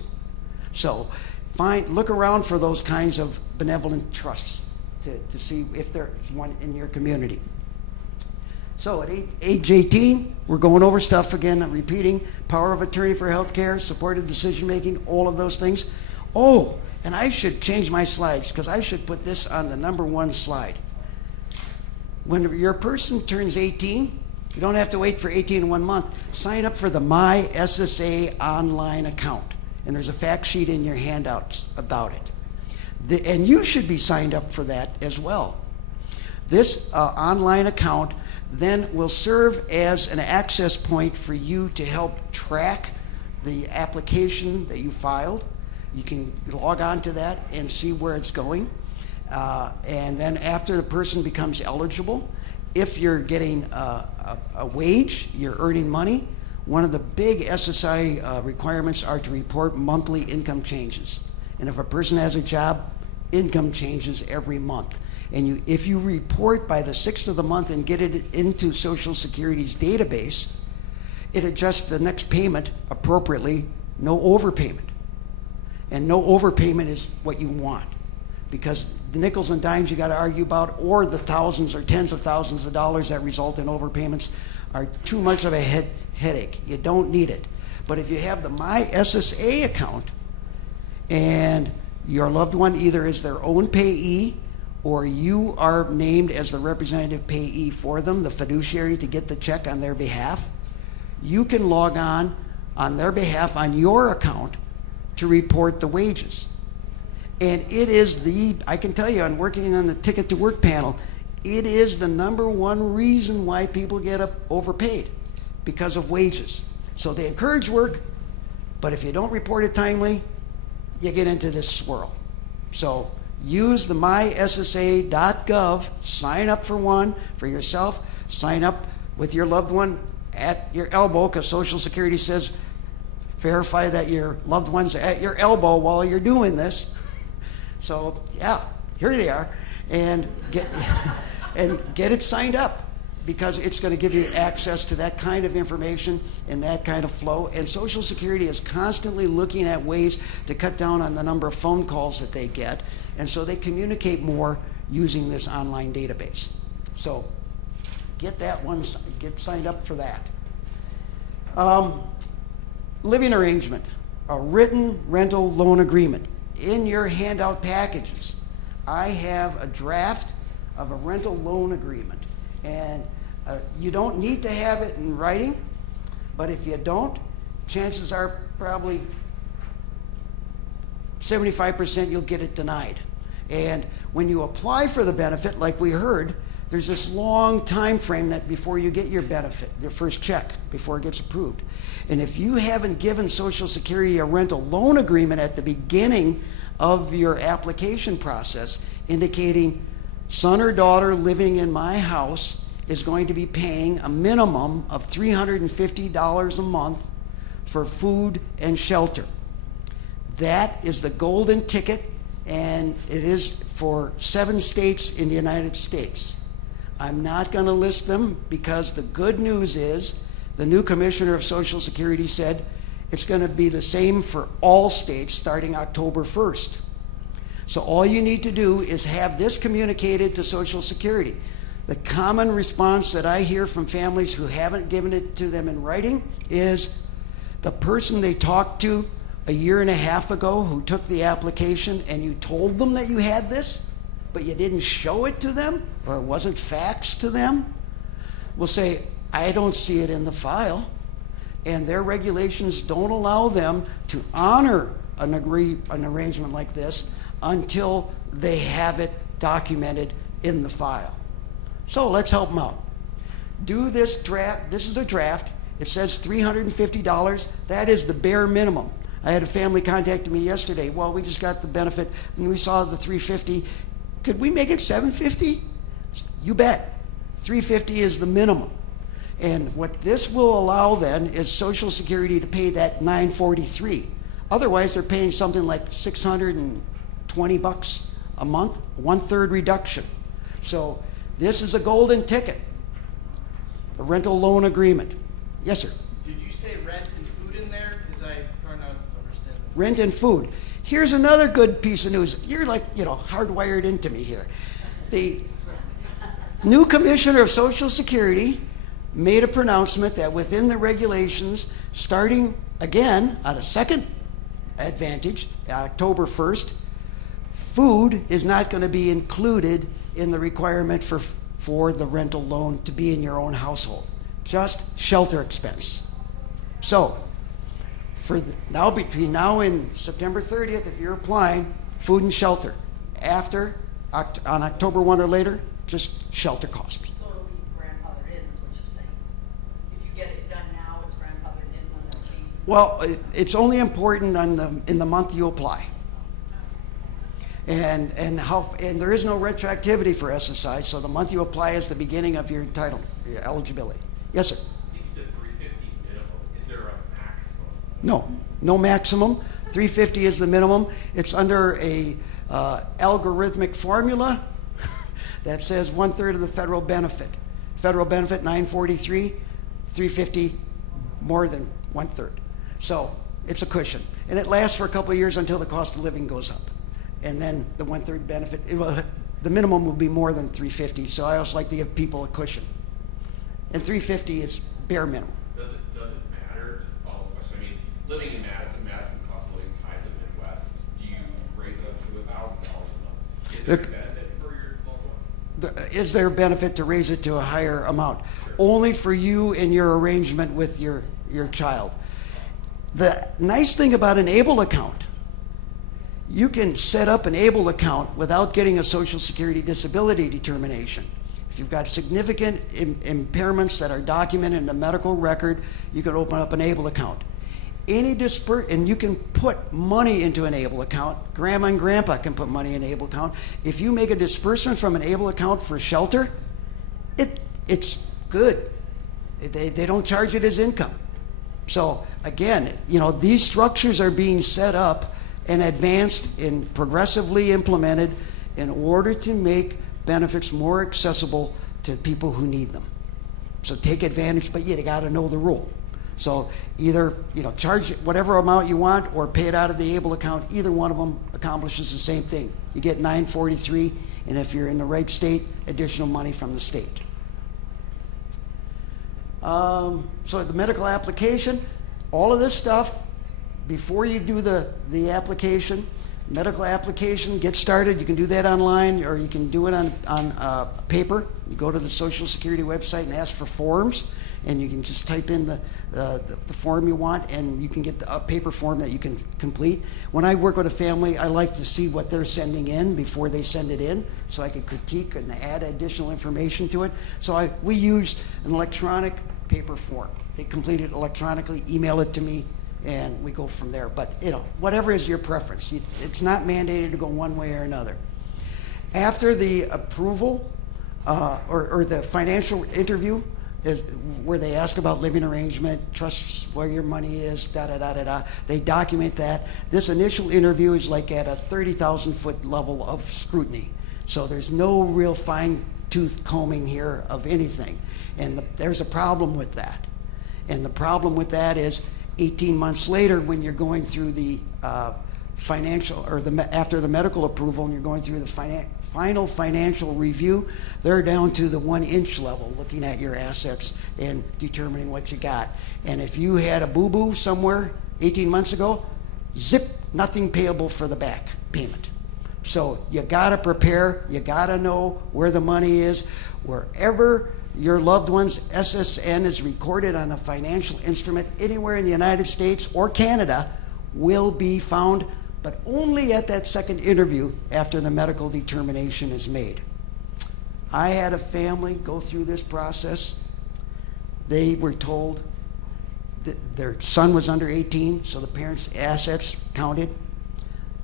So look around for those kinds of benevolent trusts to see if there's one in your community. So at age 18, we're going over stuff again, I'm repeating, power of attorney for healthcare, supported decision making, all of those things. Oh, and I should change my slides because I should put this on the number 1 slide. When your person turns 18, you don't have to wait for 18 in 1 month. Sign up for the My SSA online account. And there's a fact sheet in your handouts about it. And you should be signed up for that as well. This online account then will serve as an access point for you to help track the application that you filed. You can log on to that and see where it's going. And then after the person becomes eligible, if you're getting a wage, you're earning money, one of the big SSI requirements are to report monthly income changes. And if a person has a job, income changes every month. And if you report by the 6th of the month and get it into Social Security's database, it adjusts the next payment appropriately, no overpayment. And no overpayment is what you want, because the nickels and dimes you got to argue about, or the thousands or tens of thousands of dollars that result in overpayments, are too much of a headache. You don't need it. But if you have the My SSA account and your loved one either is their own payee or you are named as the representative payee for them, the fiduciary to get the check on their behalf, you can log on their behalf on your account to report the wages. And it is I can tell you, I'm working on the Ticket to Work panel, it is the number 1 reason why people get overpaid, because of wages. So they encourage work, but if you don't report it timely, you get into this swirl. So use the myssa.gov, sign up for one for yourself, sign up with your loved one at your elbow, because Social Security says verify that your loved one's at your elbow while you're doing this. So yeah, here they are, and get it signed up, because it's going to give you access to that kind of information and that kind of flow. And Social Security is constantly looking at ways to cut down on the number of phone calls that they get, and so they communicate more using this online database. So get signed up for that. Living arrangement, a written rental loan agreement. In your handout packages, I have a draft of a rental loan agreement. And you don't need to have it in writing, but if you don't, chances are probably 75% you'll get it denied. And when you apply for the benefit, like we heard, there's this long time frame that before you get your benefit, your first check, before it gets approved. And if you haven't given Social Security a rental loan agreement at the beginning of your application process indicating son or daughter living in my house is going to be paying a minimum of $350 a month for food and shelter. That is the golden ticket, and it is for 7 states in the United States. I'm not going to list them because the good news is the new Commissioner of Social Security said it's going to be the same for all states starting October 1st. So all you need to do is have this communicated to Social Security. The common response that I hear from families who haven't given it to them in writing is the person they talked to a year and a half ago who took the application and you told them that you had this, but you didn't show it to them or it wasn't faxed to them, will say, I don't see it in the file. And their regulations don't allow them to honor an arrangement like this until they have it documented in the file. So let's help them out. Do this draft. This is a draft. It says $350. That is the bare minimum. I had a family contact me yesterday. Well, we just got the benefit and we saw the $350. Could we make it $750? You bet. $350 is the minimum. And what this will allow then is Social Security to pay that $943. Otherwise, they're paying something like $620 a month, 1/3 reduction. So this is a golden ticket, the rental loan agreement. Yes, sir. Did you say rent and food in there? Because I'm trying to understand. Rent and food. Here's another good piece of news. You're like, hardwired into me here. The new Commissioner of Social Security made a pronouncement that within the regulations, starting again on a second advantage, October 1st, food is not going to be included in the requirement for the rental loan to be in your own household, just shelter expense. So, between now and September 30th, if you're applying, food and shelter. After, on October 1 or later, just shelter costs. So it'll be grandfathered in, is what you're saying. If you get it done now, it's grandfathered in when that changes. Well, it's only important in the month you apply. And there is no retroactivity for SSI, so the month you apply is the beginning of your entitlement, your eligibility. Yes, sir. I think you said 350 minimum. Is there a maximum? No maximum. 350 is the minimum. It's under a algorithmic formula that says 1/3 of the federal benefit. Federal benefit 943, 350 more than 1/3. So it's a cushion, and it lasts for a couple of years until the cost of living goes up, and then the 1/3 benefit. The minimum will be more than 350. So I always like to give people a cushion, and 350 is bare minimum. Does it matter? Just a follow-up question. I mean, living in Madison cost of living is high for the Midwest. Do you raise it up to $1,000 a month? Is there a benefit for your loved ones? Is there a benefit to raise it to a higher amount? Only for you and your arrangement with your child. The nice thing about an ABLE account, you can set up an ABLE account without getting a Social Security disability determination. If you've got significant impairments that are documented in the medical record, you can open up an ABLE account. And you can put money into an ABLE account. Grandma and grandpa can put money in an ABLE account. If you make a disbursement from an ABLE account for shelter, it's good. They don't charge it as income. So again, these structures are being set up and advanced and progressively implemented in order to make benefits more accessible to people who need them. So take advantage, but you got to know the rule. So either charge whatever amount you want or pay it out of the ABLE account. Either one of them accomplishes the same thing. You get $943, and if you're in the right state, additional money from the state. So the medical application, all of this stuff, before you do the application, medical application, get started. You can do that online, or you can do it on paper. You go to the Social Security website and ask for forms, and you can just type in the form you want, and you can get a paper form that you can complete. When I work with a family, I like to see what they're sending in before they send it in, so I can critique and add additional information to it. So we use an electronic paper form. They complete it electronically, email it to me, and we go from there. But, whatever is your preference. It's not mandated to go one way or another. After the approval or the financial interview, is where they ask about living arrangement, trusts where your money is, da-da-da-da-da. They document that. This initial interview is like at a 30,000-foot level of scrutiny. So there's no real fine-tooth combing here of anything. And there's a problem with that. And the problem with that is 18 months later, when you're going through the financial, or after the medical approval, and you're going through the final financial review, they're down to the 1-inch level, looking at your assets and determining what you got. And if you had a boo-boo somewhere 18 months ago, zip, nothing payable for the back payment. So you gotta prepare, you gotta know where the money is. Wherever your loved one's SSN is recorded on a financial instrument anywhere in the United States or Canada will be found, but only at that second interview after the medical determination is made. I had a family go through this process. They were told that their son was under 18, so the parents' assets counted.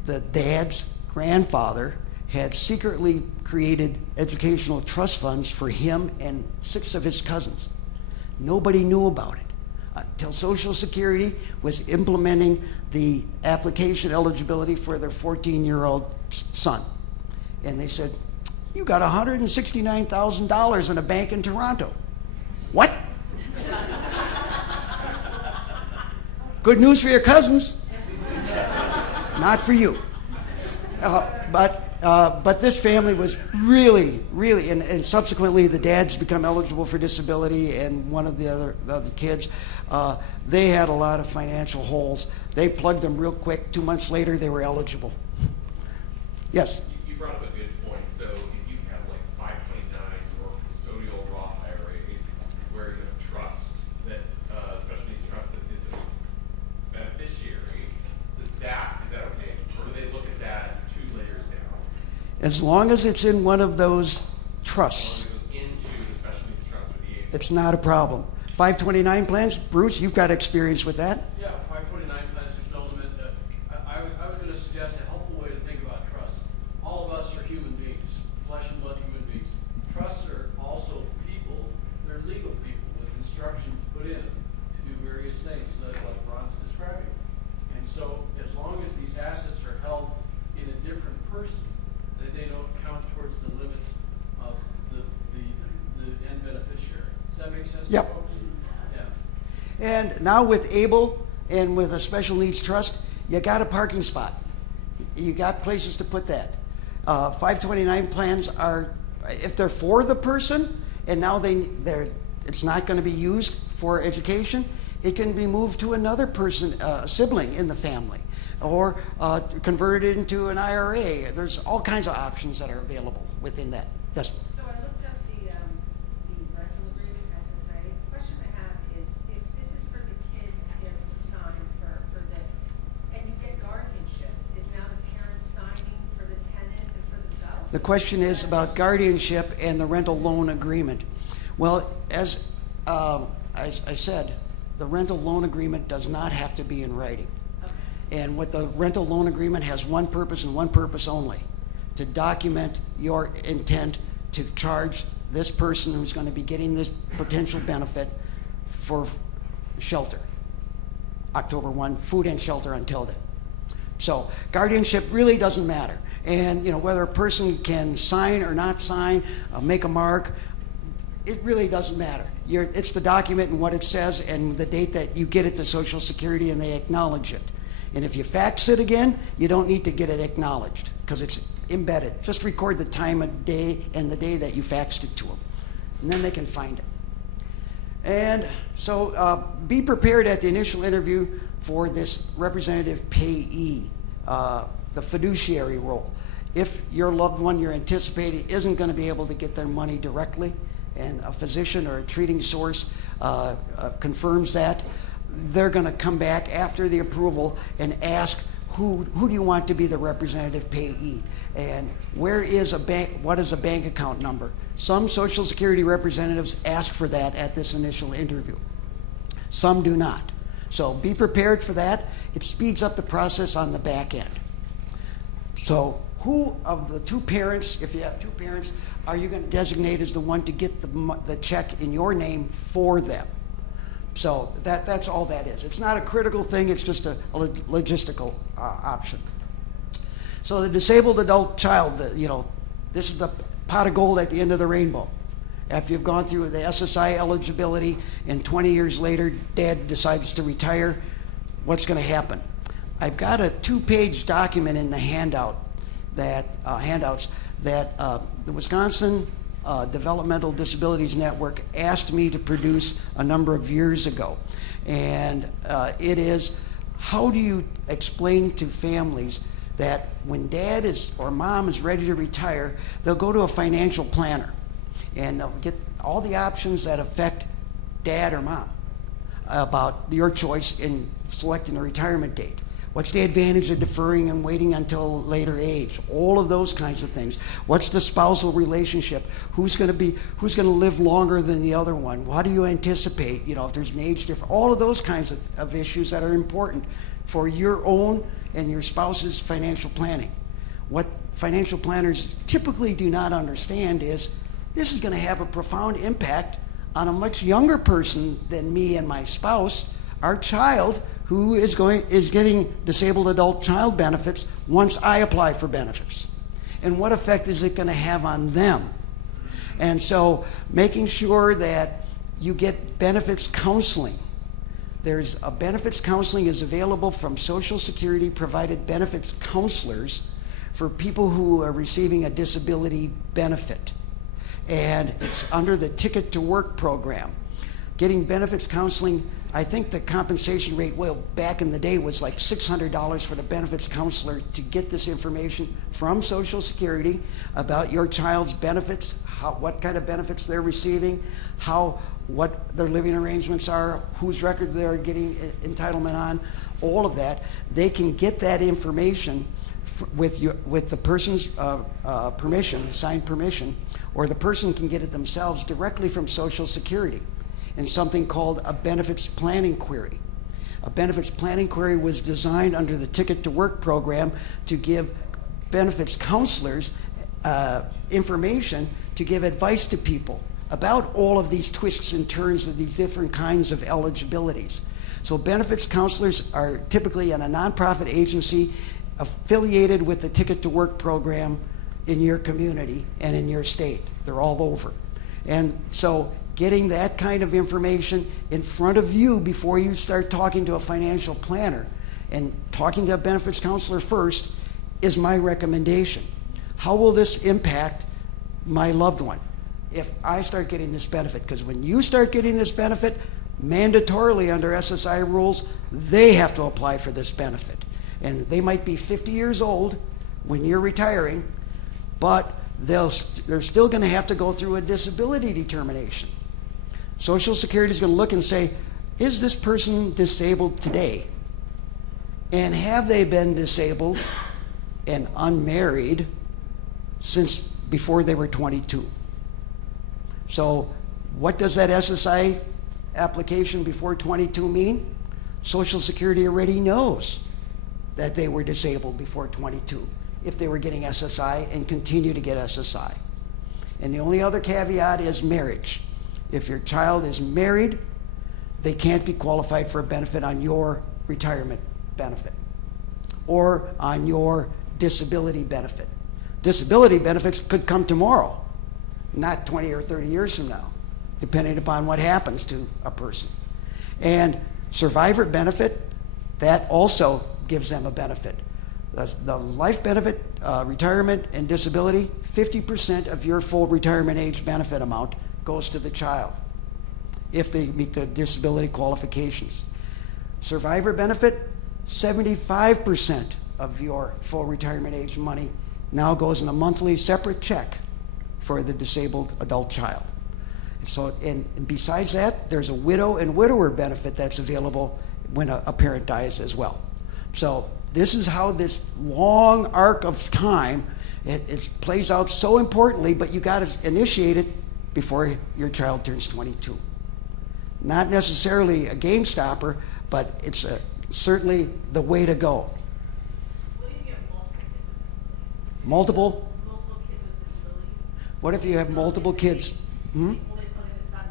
The dad's grandfather had secretly created educational trust funds for him and 6 of his cousins. Nobody knew about it until Social Security was implementing the application eligibility for their 14-year-old son. And they said, "You got $169,000 in a bank in Toronto." What? Good news for your cousins. Not for you. But this family was really, and subsequently the dads become eligible for disability, and one of the other kids, they had a lot of financial holes. They plugged them real quick. 2 months later, they were eligible. Yes? You brought up a good point. So if you have like 529s or custodial Roth IRAs where you have a trust that, especially a trust that is a beneficiary, is that okay? Or do they look at that 2 layers down? As long as it's in one of those trusts, As long as it goes into the special needs trust with the ACA. it's not a problem. 529 plans, Bruce, you've got experience with that. Yeah, 529 plans, there's no limit. I was going to suggest a helpful way to think about trusts. All of us are human beings, flesh and blood human beings. Trusts are also people. They're legal people with instructions put in to do various things, like Ron's describing. And so, as long as these assets are held in a different person, that they don't count towards the limits of the end beneficiary. Does that make sense? Yep. folks? Yeah. And now with ABLE and with a special needs trust, you got a parking spot. You got places to put that. 529 plans are, if they're for the person, and now it's not going to be used for education, it can be moved to another person, sibling in the family, or converted into an IRA. There's all kinds of options that are available within that. Yes? So I looked up the rental agreement, SSA. The question I have is, if this is for the kid to sign for this, and you get guardianship, is now the parent signing for the tenant and for themselves? The question is about guardianship and the rental loan agreement. Well, as I said, the rental loan agreement does not have to be in writing. And what the rental loan agreement has one purpose and one purpose only: to document your intent to charge this person who's going to be getting this potential benefit for shelter. October 1, food and shelter until then. So guardianship really doesn't matter. And whether a person can sign or not sign, make a mark, it really doesn't matter. It's the document and what it says and the date that you get it to Social Security and they acknowledge it. And if you fax it again, you don't need to get it acknowledged because it's embedded. Just record the time of day and the day that you faxed it to them, and then they can find it. And so be prepared at the initial interview for this representative payee the fiduciary role. If your loved one you're anticipating isn't going to be able to get their money directly, and a physician or a treating source confirms that, they're going to come back after the approval and ask, who do you want to be the representative payee? And where is a bank, what is a bank account number? Some Social Security representatives ask for that at this initial interview. Some do not. So be prepared for that. It speeds up the process on the back end. So who of the two parents, if you have two parents, are you going to designate as the one to get the check in your name for them? So that's all that is. It's not a critical thing, it's just a logistical option. So the disabled adult child, this is the pot of gold at the end of the rainbow. After you've gone through the SSI eligibility and 20 years later, dad decides to retire, what's going to happen? I've got a 2-page document in the handouts that the Wisconsin Developmental Disabilities Network asked me to produce a number of years ago. And it is, how do you explain to families that when dad is or mom is ready to retire, they'll go to a financial planner and they'll get all the options that affect dad or mom about your choice in selecting a retirement date. What's the advantage of deferring and waiting until a later age? All of those kinds of things. What's the spousal relationship? Who's going to live longer than the other one? How do you anticipate, if there's an age difference? All of those kinds of issues that are important for your own and your spouse's financial planning. What financial planners typically do not understand is this is going to have a profound impact on a much younger person than me and my spouse, our child, who is getting disabled adult child benefits once I apply for benefits. And what effect is it going to have on them? And so making sure that you get benefits counseling. There's a benefits counseling is available from Social Security provided benefits counselors for people who are receiving a disability benefit. And it's under the Ticket to Work program. Getting benefits counseling, I think the compensation rate, back in the day was like $600 for the benefits counselor to get this information from Social Security about your child's benefits, what kind of benefits they're receiving, what their living arrangements are, whose record they're getting entitlement on, all of that. They can get that information with the person's permission, signed permission, or the person can get it themselves directly from Social Security in something called a benefits planning query. A benefits planning query was designed under the Ticket to Work program to give benefits counselors information to give advice to people about all of these twists and turns of these different kinds of eligibilities. So benefits counselors are typically in a nonprofit agency affiliated with the Ticket to Work program in your community and in your state. They're all over. And so getting that kind of information in front of you before you start talking to a financial planner and talking to a benefits counselor first is my recommendation. How will this impact my loved one if I start getting this benefit? Because when you start getting this benefit, mandatorily under SSI rules, they have to apply for this benefit. And they might be 50 years old when you're retiring, but they're still going to have to go through a disability determination. Social Security is going to look and say, is this person disabled today? And have they been disabled and unmarried since before they were 22? So what does that SSI application before 22 mean? Social Security already knows that they were disabled before 22 if they were getting SSI and continue to get SSI. And the only other caveat is marriage. If your child is married, they can't be qualified for a benefit on your retirement benefit or on your disability benefit. Disability benefits could come tomorrow, not 20 or 30 years from now, depending upon what happens to a person. And survivor benefit, that also gives them a benefit. The life benefit, retirement, and disability, 50% of your full retirement age benefit amount goes to the child if they meet the disability qualifications. Survivor benefit, 75% of your full retirement age money now goes in a monthly separate check for the disabled adult child. So, and besides that, there's a widow and widower benefit that's available when a parent dies as well. So this is how this long arc of time, it plays out so importantly, but you got to initiate it before your child turns 22. Not necessarily a game stopper, but it's certainly the way to go. What if you have Multiple? multiple kids with disabilities? What if you have multiple kids? Hmm? Only something to 75%.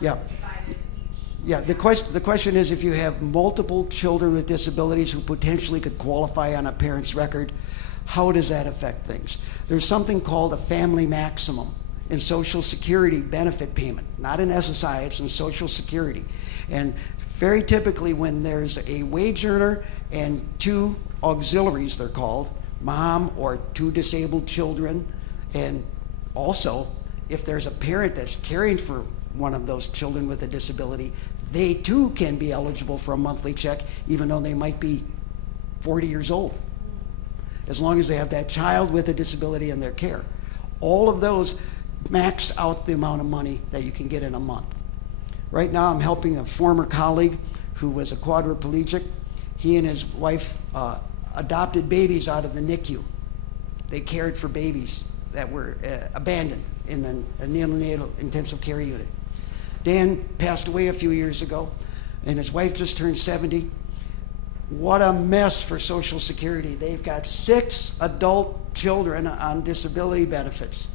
Yeah. Divided each. Yeah, the question is, if you have multiple children with disabilities who potentially could qualify on a parent's record, how does that affect things? There's something called a family maximum in Social Security benefit payment, not in SSI, it's in Social Security. And very typically when there's a wage earner and two auxiliaries, they're called, mom or two disabled children, and also if there's a parent that's caring for one of those children with a disability, they too can be eligible for a monthly check even though they might be 40 years old, as long as they have that child with a disability in their care. All of those max out the amount of money that you can get in a month. Right now I'm helping a former colleague who was a quadriplegic. He and his wife adopted babies out of the NICU. They cared for babies that were abandoned in the neonatal intensive care unit. Dan passed away a few years ago, and his wife just turned 70. What a mess for Social Security. They've got 6 adult children on disability benefits,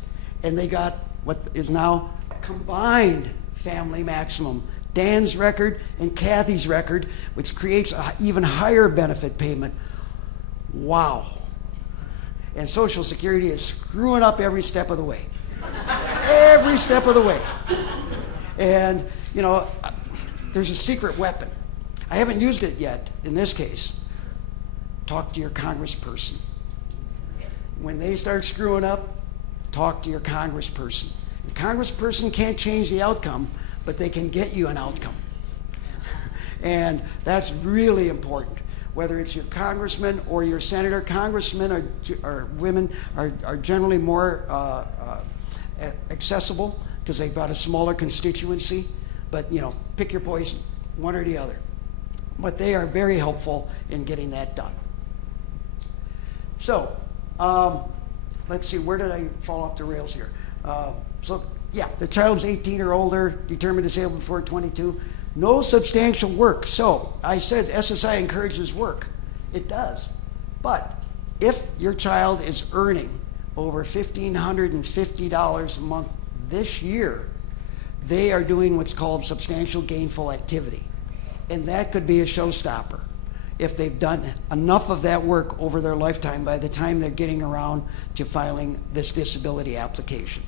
and they got what is now combined family maximum, Dan's record and Kathy's record, which creates an even higher benefit payment. Wow. And Social Security is screwing up every step of the way. Every step of the way. And, you know, there's a secret weapon. I haven't used it yet in this case. Talk to your congressperson. When they start screwing up, talk to your congressperson. The congressperson can't change the outcome, but they can get you an outcome. And that's really important. Whether it's your congressman or your senator, congressmen or women are generally more accessible because they've got a smaller constituency. But, you know, pick your poison, one or the other. But they are very helpful in getting that done. So, let's see, where did I fall off the rails here? Yeah, the child's 18 or older, determined disabled before 22. No substantial work. So I said SSI encourages work. It does. But if your child is earning over $1,550 a month this year, they are doing what's called substantial gainful activity. And that could be a showstopper if they've done enough of that work over their lifetime by the time they're getting around to filing this disability application.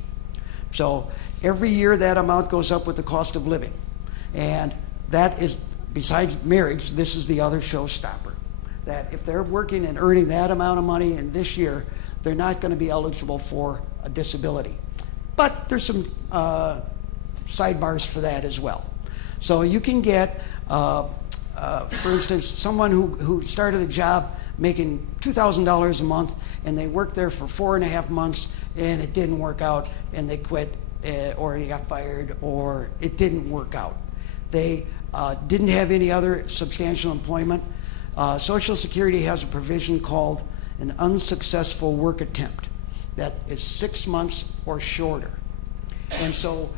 So every year that amount goes up with the cost of living. And that is, besides marriage, this is the other showstopper. That if they're working and earning that amount of money in this year, they're not going to be eligible for a disability. But there's some sidebars for that as well. So you can get, for instance, someone who started a job making $2,000 a month, and they worked there for 4.5 months, and it didn't work out, and they quit, or he got fired, or it didn't work out. They didn't have any other substantial employment. Social Security has a provision called an unsuccessful work attempt that is 6 months or shorter. And so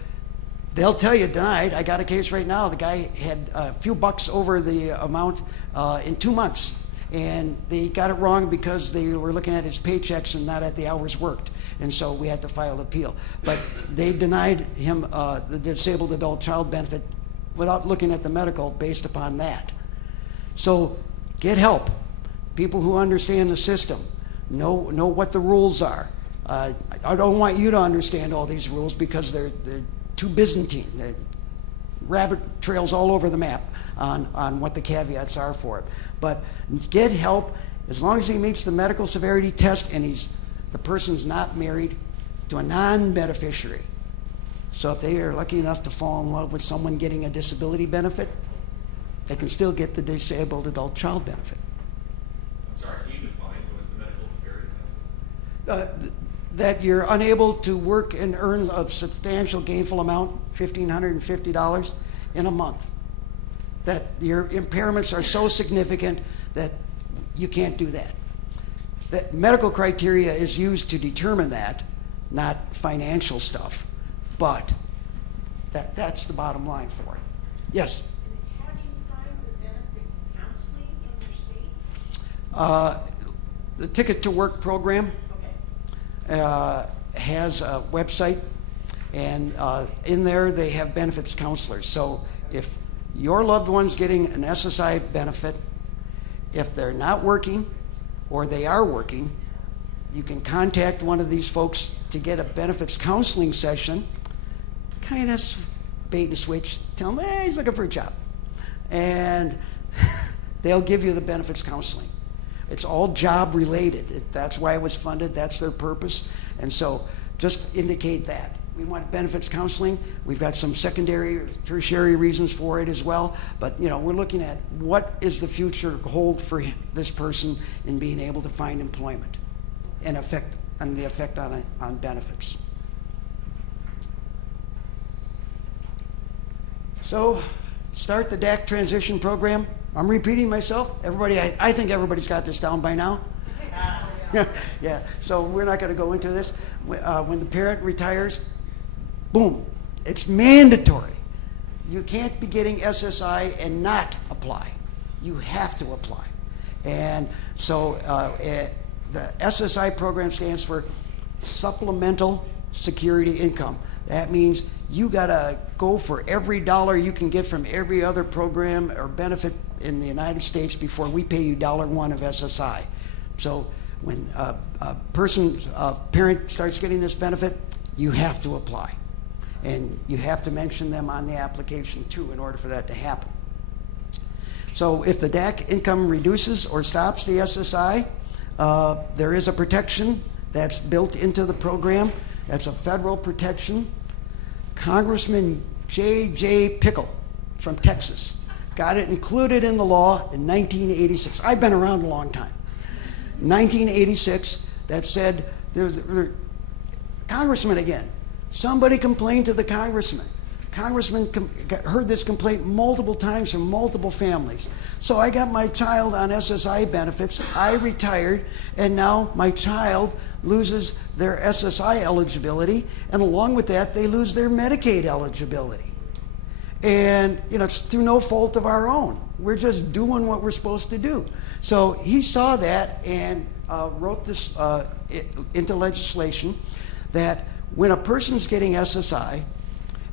they'll tell you denied. I got a case right now. The guy had a few bucks over the amount in 2 months. And they got it wrong because they were looking at his paychecks and not at the hours worked. And so we had to file an appeal. But they denied him the disabled adult child benefit without looking at the medical based upon that. So get help. People who understand the system know what the rules are. I don't want you to understand all these rules because they're too Byzantine. They're rabbit trails all over the map on what the caveats are for it. But get help as long as he meets the medical severity test and the person's not married to a non-beneficiary. So if they are lucky enough to fall in love with someone getting a disability benefit, they can still get the disabled adult child benefit. that you're unable to work and earn a substantial gainful amount, $1,550 in a month. That your impairments are so significant that you can't do that. That medical criteria is used to determine that, not financial stuff. But that's the bottom line for it. Yes? And how do you find the benefit counseling in your state? The Ticket to Work program Okay. has a website, and in there they have benefits counselors. So if your loved one's getting an SSI benefit, if they're not working or they are working, you can contact one of these folks to get a benefits counseling session, kind of bait and switch, tell them, hey, he's looking for a job. And they'll give you the benefits counseling. It's all job related. That's why it was funded. That's their purpose. And so just indicate that. We want benefits counseling. We've got some secondary or tertiary reasons for it as well. But we're looking at what is the future hold for this person in being able to find employment and the effect on benefits. So start the DAC transition program. I'm repeating myself. Everybody, I think everybody's got this down by now. Yeah, so we're not going to go into this. When the parent retires, boom, it's mandatory. You can't be getting SSI and not apply. You have to apply. And so the SSI program stands for Supplemental Security Income. That means you got to go for every dollar you can get from every other program or benefit in the United States before we pay you $1 of SSI. So when a parent starts getting this benefit, you have to apply. And you have to mention them on the application too in order for that to happen. So if the DAC income reduces or stops the SSI, there is a protection that's built into the program. That's a federal protection. Congressman J.J. Pickle from Texas got it included in the law in 1986. I've been around a long time. 1986, that said, Congressman again. Somebody complained to the congressman. Congressman heard this complaint multiple times from multiple families. So I got my child on SSI benefits. I retired, and now my child loses their SSI eligibility, and along with that, they lose their Medicaid eligibility. And it's through no fault of our own. We're just doing what we're supposed to do. So he saw that and wrote this into legislation that when a person's getting SSI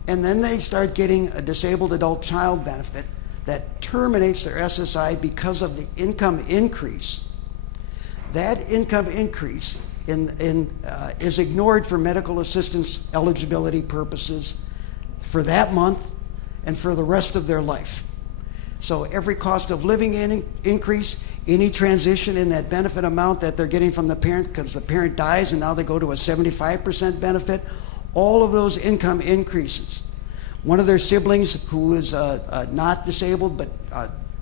and then they start getting a disabled adult child benefit that terminates their SSI because of the income increase, that income increase is ignored for medical assistance eligibility purposes for that month and for the rest of their life. So every cost of living increase, any transition in that benefit amount that they're getting from the parent because the parent dies and now they go to a 75% benefit, all of those income increases. One of their siblings who is not disabled but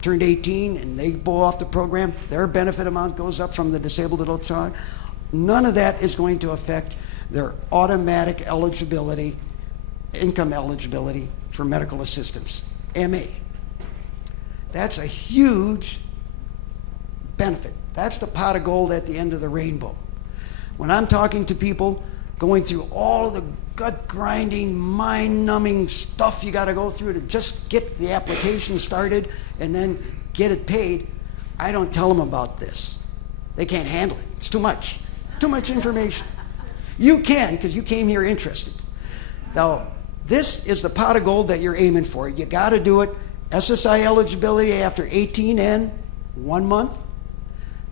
turned 18 and they go off the program, their benefit amount goes up from the disabled adult child. None of that is going to affect their automatic eligibility, income eligibility for medical assistance, MA. That's a huge benefit. That's the pot of gold at the end of the rainbow. When I'm talking to people going through all of the gut-grinding, mind-numbing stuff you got to go through to just get the application started and then get it paid, I don't tell them about this. They can't handle it. It's too much. Too much information. You can, because you came here interested. Now, this is the pot of gold that you're aiming for. You got to do it. SSI eligibility after 18 and 1 month.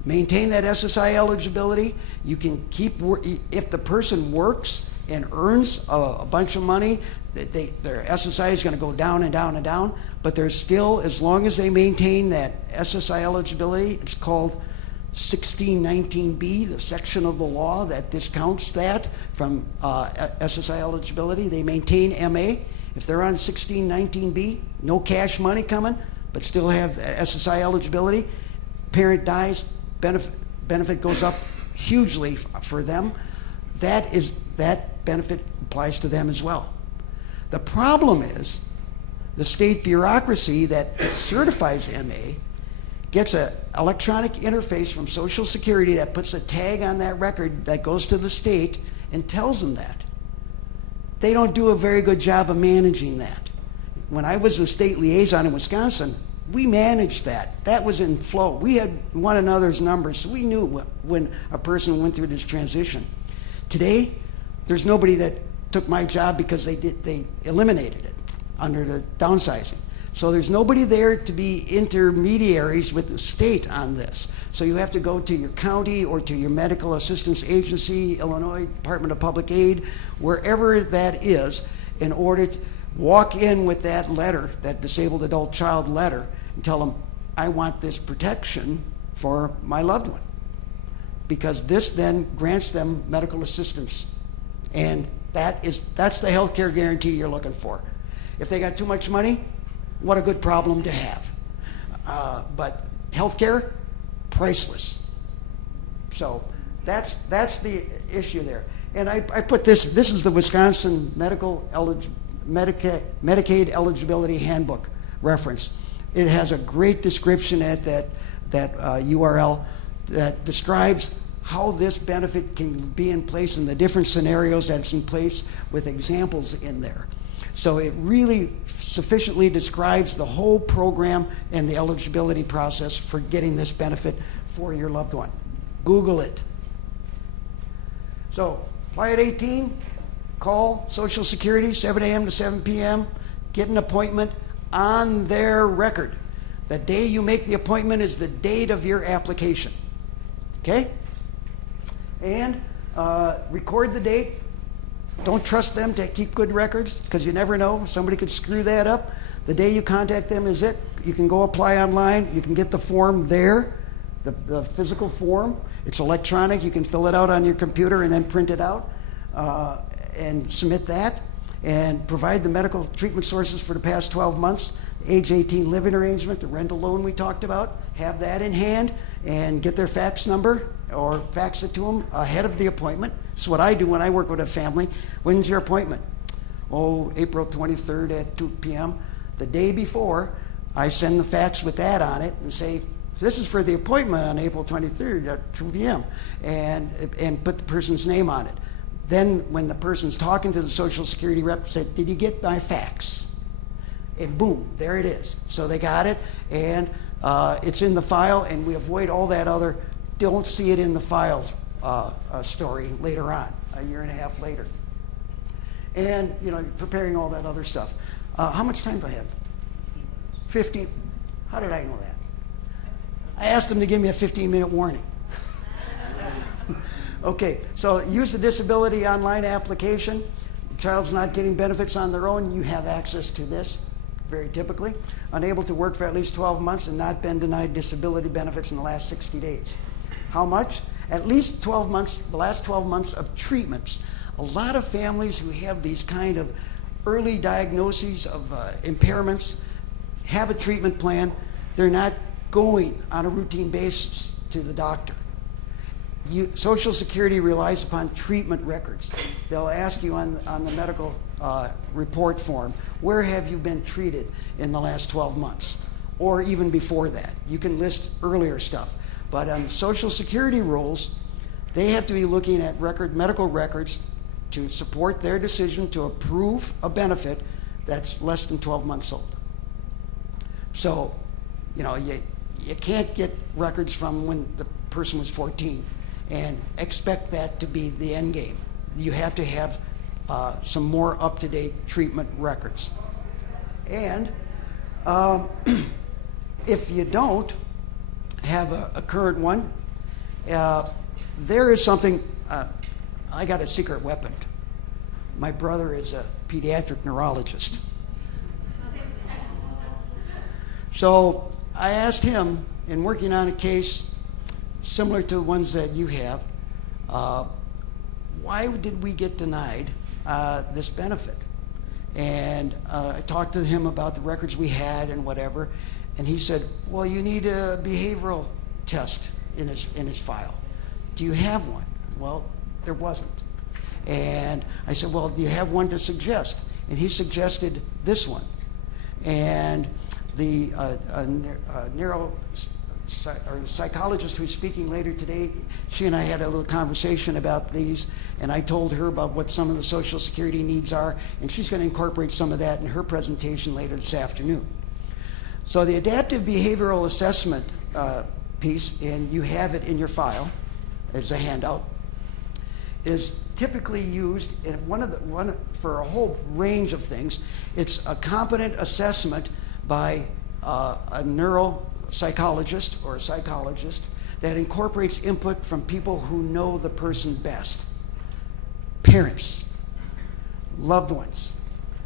Maintain that SSI eligibility. You can keep, if the person works and earns a bunch of money, their SSI is going to go down and down and down, but there's still, as long as they maintain that SSI eligibility, it's called 1619B, the section of the law that discounts that from SSI eligibility. They maintain MA. If they're on 1619B, no cash money coming, but still have SSI eligibility, parent dies, benefit goes up hugely for them. That benefit applies to them as well. The problem is the state bureaucracy that certifies MA gets an electronic interface from Social Security that puts a tag on that record that goes to the state and tells them that. They don't do a very good job of managing that. When I was the state liaison in Wisconsin, we managed that. That was in flow. We had one another's numbers, so we knew when a person went through this transition. Today, there's nobody that took my job because they eliminated it under the downsizing. So there's nobody there to be intermediaries with the state on this. So you have to go to your county or to your medical assistance agency, Illinois Department of Public Aid, wherever that is, in order to walk in with that letter, that disabled adult child letter, and tell them, I want this protection for my loved one. Because this then grants them medical assistance. And that's the health care guarantee you're looking for. If they got too much money, what a good problem to have. But healthcare, priceless. So that's the issue there. And I put this is the Wisconsin Medicaid Eligibility Handbook reference. It has a great description at that URL that describes how this benefit can be in place in the different scenarios that it's in place with examples in there. So it really sufficiently describes the whole program and the eligibility process for getting this benefit for your loved one. Google it. So apply at 18, call Social Security, 7 a.m. to 7 p.m., get an appointment on their record. The day you make the appointment is the date of your application. Okay? And record the date. Don't trust them to keep good records because you never know. Somebody could screw that up. The day you contact them is it. You can go apply online. You can get the form there, the physical form. It's electronic. You can fill it out on your computer and then print it out and submit that and provide the medical treatment sources for the past 12 months, age 18 living arrangement, the rental loan we talked about. Have that in hand and get their fax number or fax it to them ahead of the appointment. It's what I do when I work with a family. When's your appointment? Oh, April 23rd at 2 p.m. The day before, I send the fax with that on it and say, this is for the appointment on April 23rd at 2 p.m. and put the person's name on it. Then when the person's talking to the Social Security rep, say, did you get my fax? And boom, there it is. So they got it, and it's in the file, and we avoid all that other, don't see it in the files story later on, a year and a half later. And, preparing all that other stuff. How much time do I have? 15. How did I know that? I asked him to give me a 15-minute warning. Okay, so use the disability online application. The child's not getting benefits on their own. You have access to this, very typically. Unable to work for at least 12 months and not been denied disability benefits in the last 60 days. How much? At least 12 months, the last 12 months of treatments. A lot of families who have these kind of early diagnoses of impairments have a treatment plan. They're not going on a routine basis to the doctor. Social Security relies upon treatment records. They'll ask you on the medical report form, where have you been treated in the last 12 months? Or even before that. You can list earlier stuff. But on Social Security rules, they have to be looking at medical records to support their decision to approve a benefit that's less than 12 months old. So, you can't get records from when the person was 14 and expect that to be the end game. You have to have some more up-to-date treatment records. And if you don't have a current one, there is something, I got a secret weapon. My brother is a pediatric neurologist. So I asked him, in working on a case similar to the ones that you have, why did we get denied this benefit? And I talked to him about the records we had and whatever, and he said, well, you need a behavioral test in his file. do you have one? Well, there wasn't. And I said, well, do you have one to suggest? And he suggested this one. And the psychologist who's speaking later today, she and I had a little conversation about these, and I told her about what some of the Social Security needs are, and she's going to incorporate some of that in her presentation later this afternoon. So the adaptive behavioral assessment piece, and you have it in your file as a handout, is typically used in for a whole range of things. It's a competent assessment by a neuropsychologist or a psychologist that incorporates input from people who know the person best. Parents, loved ones,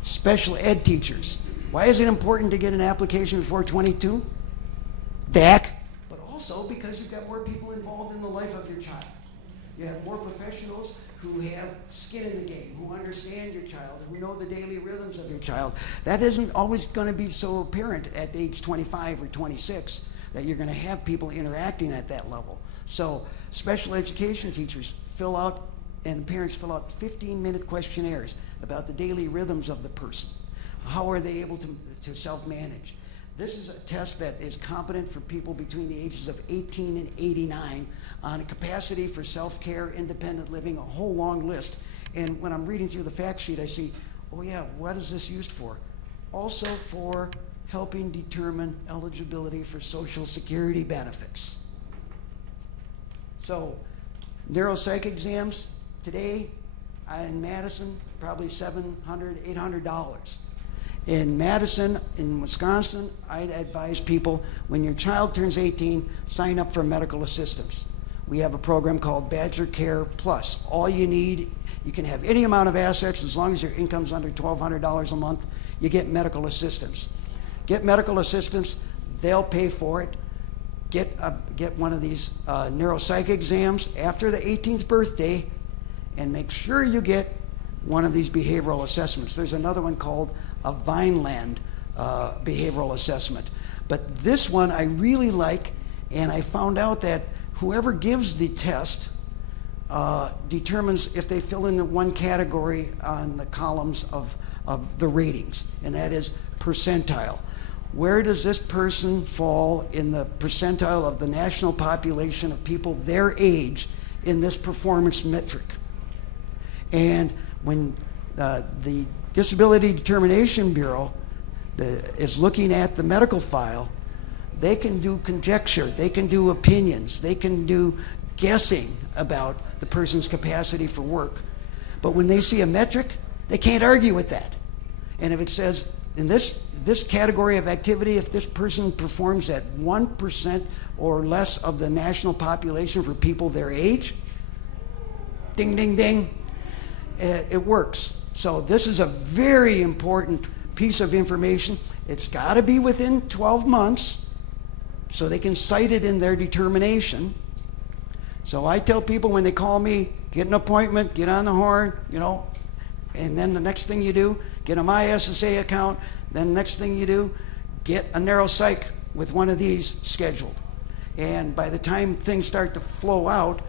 special ed teachers. Why is it important to get an application before 22? DAC, but also because you've got more people involved in the life of your child. You have more professionals who have skin in the game, who understand your child, who know the daily rhythms of your child. That isn't always going to be so apparent at age 25 or 26, that you're going to have people interacting at that level. So special education teachers fill out, and parents fill out 15-minute questionnaires about the daily rhythms of the person. How are they able to self-manage? This is a test that is competent for people between the ages of 18 and 89 on a capacity for self-care, independent living, a whole long list. And when I'm reading through the fact sheet, I see, oh yeah, what is this used for? Also for helping determine eligibility for Social Security benefits. So, neuropsych exams today in Madison, probably $700, $800. In Madison, in Wisconsin, I'd advise people, when your child turns 18, sign up for medical assistance. We have a program called Badger Care Plus. All you need, you can have any amount of assets as long as your income's under $1,200 a month, you get medical assistance. Get medical assistance, they'll pay for it. Get one of these neuropsych exams after the 18th birthday, and make sure you get one of these behavioral assessments. There's another one called a Vineland behavioral assessment. But this one I really like, and I found out that whoever gives the test determines if they fill in the one category on the columns of the ratings, and that is percentile. Where does this person fall in the percentile of the national population of people their age in this performance metric? And when the Disability Determination Bureau is looking at the medical file, they can do conjecture, they can do opinions, they can do guessing about the person's capacity for work. But when they see a metric, they can't argue with that. And if it says, in this category of activity, if this person performs at 1% or less of the national population for people their age, ding, ding, ding, it works. So this is a very important piece of information. It's got to be within 12 months so they can cite it in their determination. So I tell people when they call me, get an appointment, get on the horn, and then the next thing you do, get a MySSA account. Then the next thing you do, get a neuropsych with one of these scheduled. And by the time things start to flow out,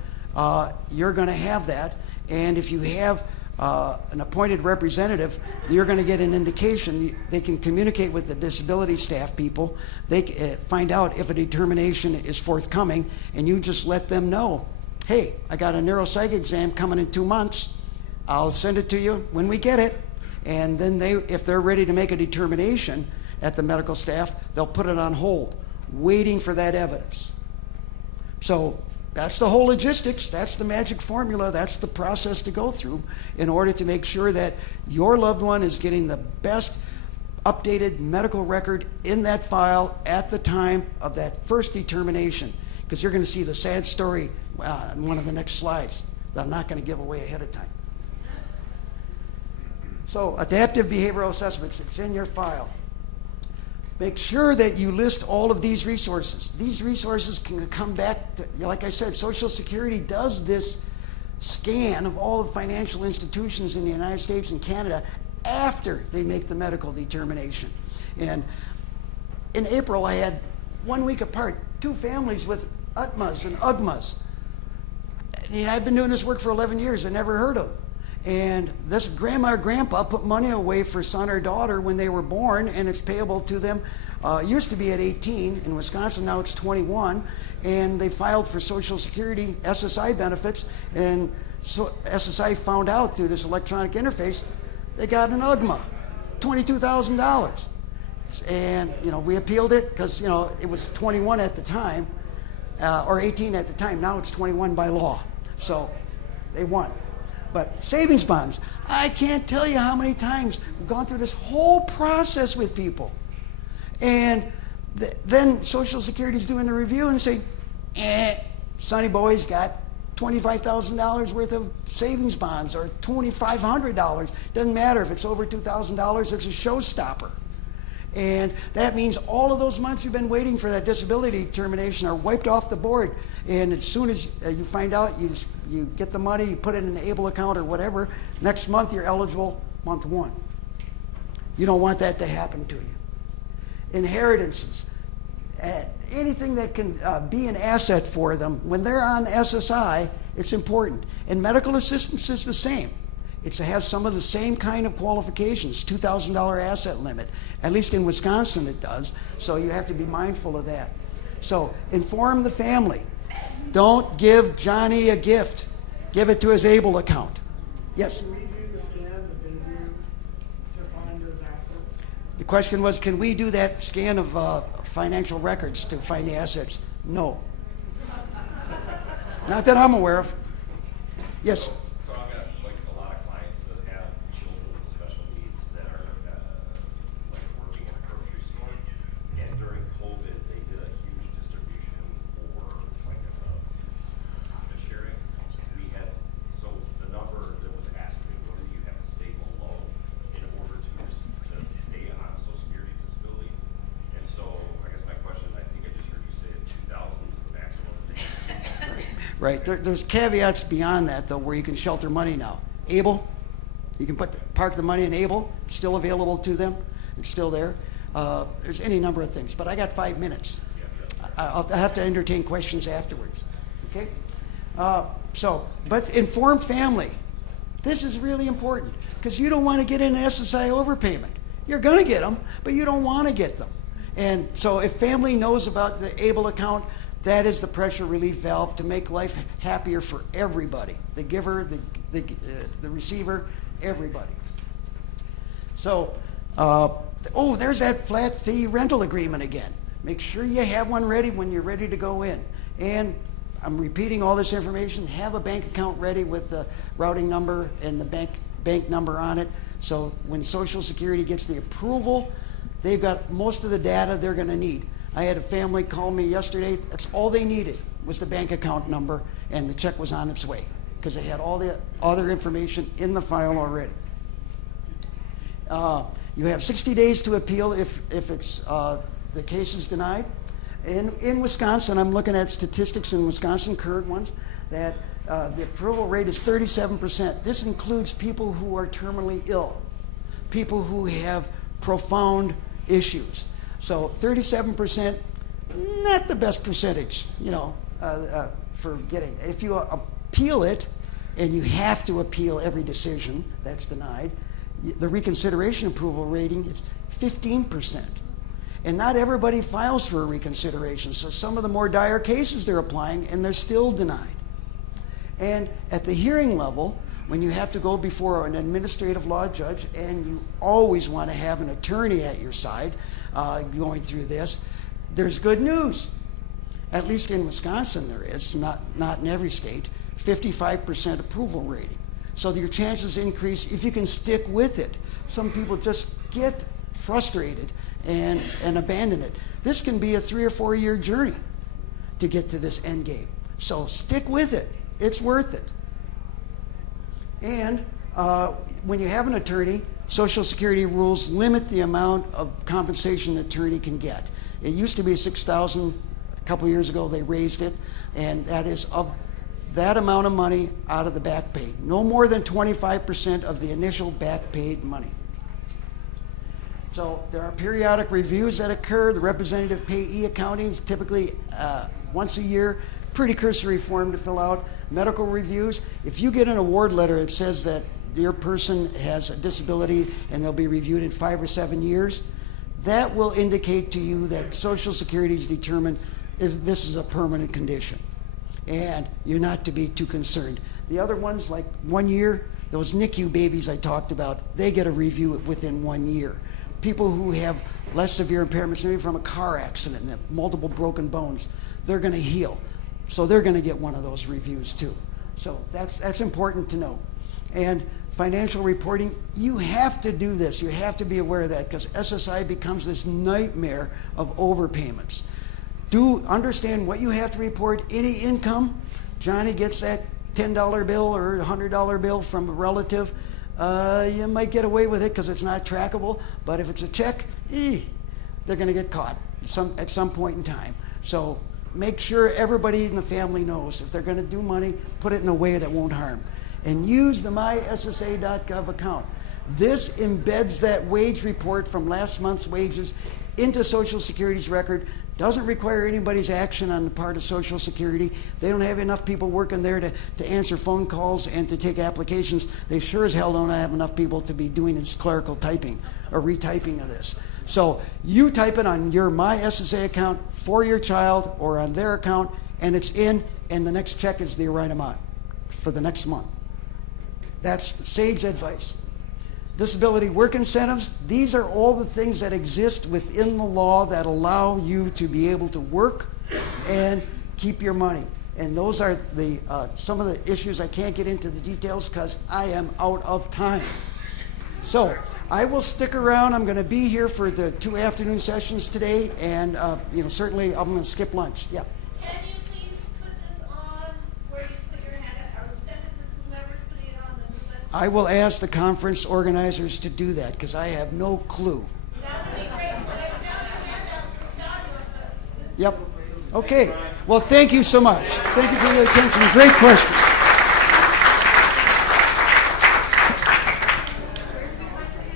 you're going to have that. And if you have an appointed representative, you're going to get an indication. They can communicate with the disability staff people. They find out if a determination is forthcoming, and you just let them know, hey, I got a neuropsych exam coming in 2 months. I'll send it to you when we get it. And then if they're ready to make a determination at the medical staff, they'll put it on hold, waiting for that evidence. So that's the whole logistics. That's the magic formula. That's the process to go through in order to make sure that your loved one is getting the best updated medical record in that file at the time of that first determination. Because you're going to see the sad story in one of the next slides that I'm not going to give away ahead of time. So adaptive behavioral assessments, it's in your file. Make sure that you list all of these resources. These resources can come back to, like I said, Social Security does this scan of all the financial institutions in the United States and Canada after they make the medical determination. And in April, I had 1 week apart, 2 families with UTMAs and UGMAs. And I've been doing this work for 11 years. I never heard of them. And this grandma or grandpa put money away for son or daughter when they were born, and it's payable to them. It used to be at 18 in Wisconsin, now it's 21, and they filed for Social Security SSI benefits, and so SSI found out through this electronic interface they got an UGMA, $22,000. And we appealed it because it was 21 at the time, or 18 at the time. Now it's 21 by law, so they won. But savings bonds, I can't tell you how many times we've gone through this whole process with people. And then Social Security's doing the review and say, Sonny Boy's got $25,000 worth of savings bonds or $2,500. Doesn't matter if it's over $2,000, it's a showstopper. And that means all of those months you've been waiting for that disability determination are wiped off the board. And as soon as you find out, you get the money, you put it in an ABLE account or whatever, next month you're eligible, month one. You don't want that to happen to you. Inheritances, anything that can be an asset for them, when they're on SSI, it's important. And medical assistance is the same. It has some of the same kind of qualifications, $2,000 asset limit. At least in Wisconsin it does, so you have to be mindful of that. So inform the family. Don't give Johnny a gift. Give it to his ABLE account. Yes? Can we do the scan that they do to find those assets? The question was, can we do that scan of financial records to find the assets? No. Not that I'm aware of. Yes? So I've got a lot of clients that have children with special needs that are working in a grocery store. And during COVID, they did a huge distribution for profit sharing. We had, so the number that was asked me, whether you have to stay below in order to stay on Social Security disability. And so I guess my question, I think I just heard you say 2,000 is the maximum. Right. There's caveats beyond that, though, where you can shelter money now. ABLE, you can park the money in ABLE, still available to them. It's still there. There's any number of things. But I got 5 minutes. I'll have to entertain questions afterwards. Okay? But inform family. This is really important because you don't want to get an SSI overpayment. You're going to get them, but you don't want to get them. And so if family knows about the ABLE account, that is the pressure relief valve to make life happier for everybody. The giver, the receiver, everybody. So, there's that flat fee rental agreement again. Make sure you have one ready when you're ready to go in. And I'm repeating all this information. Have a bank account ready with the routing number and the bank number on it. So when Social Security gets the approval, they've got most of the data they're going to need. I had a family call me yesterday. That's all they needed was the bank account number, and the check was on its way because they had all the other information in the file already. You have 60 days to appeal if it's the case is denied. In Wisconsin, I'm looking at statistics in Wisconsin, current ones, that the approval rate is 37%. This includes people who are terminally ill, people who have profound issues. So 37%, not the best percentage, for getting. If you appeal it, and you have to appeal every decision that's denied, the reconsideration approval rating is 15%. And not everybody files for a reconsideration. So some of the more dire cases they're applying, and they're still denied. And at the hearing level, when you have to go before an administrative law judge, and you always want to have an attorney at your side going through this, there's good news. At least in Wisconsin there is, not in every state, 55% approval rating. So your chances increase if you can stick with it. Some people just get frustrated and abandon it. This can be a 3 or 4 year journey to get to this end game. So stick with it. It's worth it. And when you have an attorney, Social Security rules limit the amount of compensation an attorney can get. It used to be $6,000. A couple years ago, they raised it, and that is of that amount of money out of the back pay. No more than 25% of the initial back paid money. So there are periodic reviews that occur. The representative payee accounting is typically once a year. Pretty cursory form to fill out, medical reviews. If you get an award letter that says that your person has a disability and they'll be reviewed in 5 or 7 years, that will indicate to you that Social Security is determined this is a permanent condition, and you're not to be too concerned. The other ones, like 1 year, those NICU babies I talked about, they get a review within 1 year. People who have less severe impairments, maybe from a car accident and have multiple broken bones, they're going to heal. So they're going to get one of those reviews too. So that's important to know. And financial reporting, you have to do this. You have to be aware of that, because SSI becomes this nightmare of overpayments. Do understand what you have to report. Any income, Johnny gets that $10 bill or $100 bill from a relative, you might get away with it because it's not trackable, but if it's a check, they're going to get caught at some point in time. So make sure everybody in the family knows if they're going to do money, put it in a way that won't harm. And use the myssa.gov account. This embeds that wage report from last month's wages into Social Security's record. Doesn't require anybody's action on the part of Social Security. They don't have enough people working there to answer phone calls and to take applications. They sure as hell don't have enough people to be doing this clerical typing or retyping of this. So you type it on your MySSA account for your child or on their account, and it's in, and the next check is the right amount for the next month. That's sage advice. Disability work incentives, these are all the things that exist within the law that allow you to be able to work and keep your money. And those are the some of the issues. I can't get into the details because I am out of time. So I will stick around. I'm going to be here for the 2 afternoon sessions today, and certainly I'm going to skip lunch. Yeah. Can you please put this on where you put your hand at, or send it to whoever's putting it on the new list? I will ask the conference organizers to do that because I have no clue. That would be great. What I found your hand up, Yep. Okay. Well, thank you so much. Thank you for your attention. Great questions.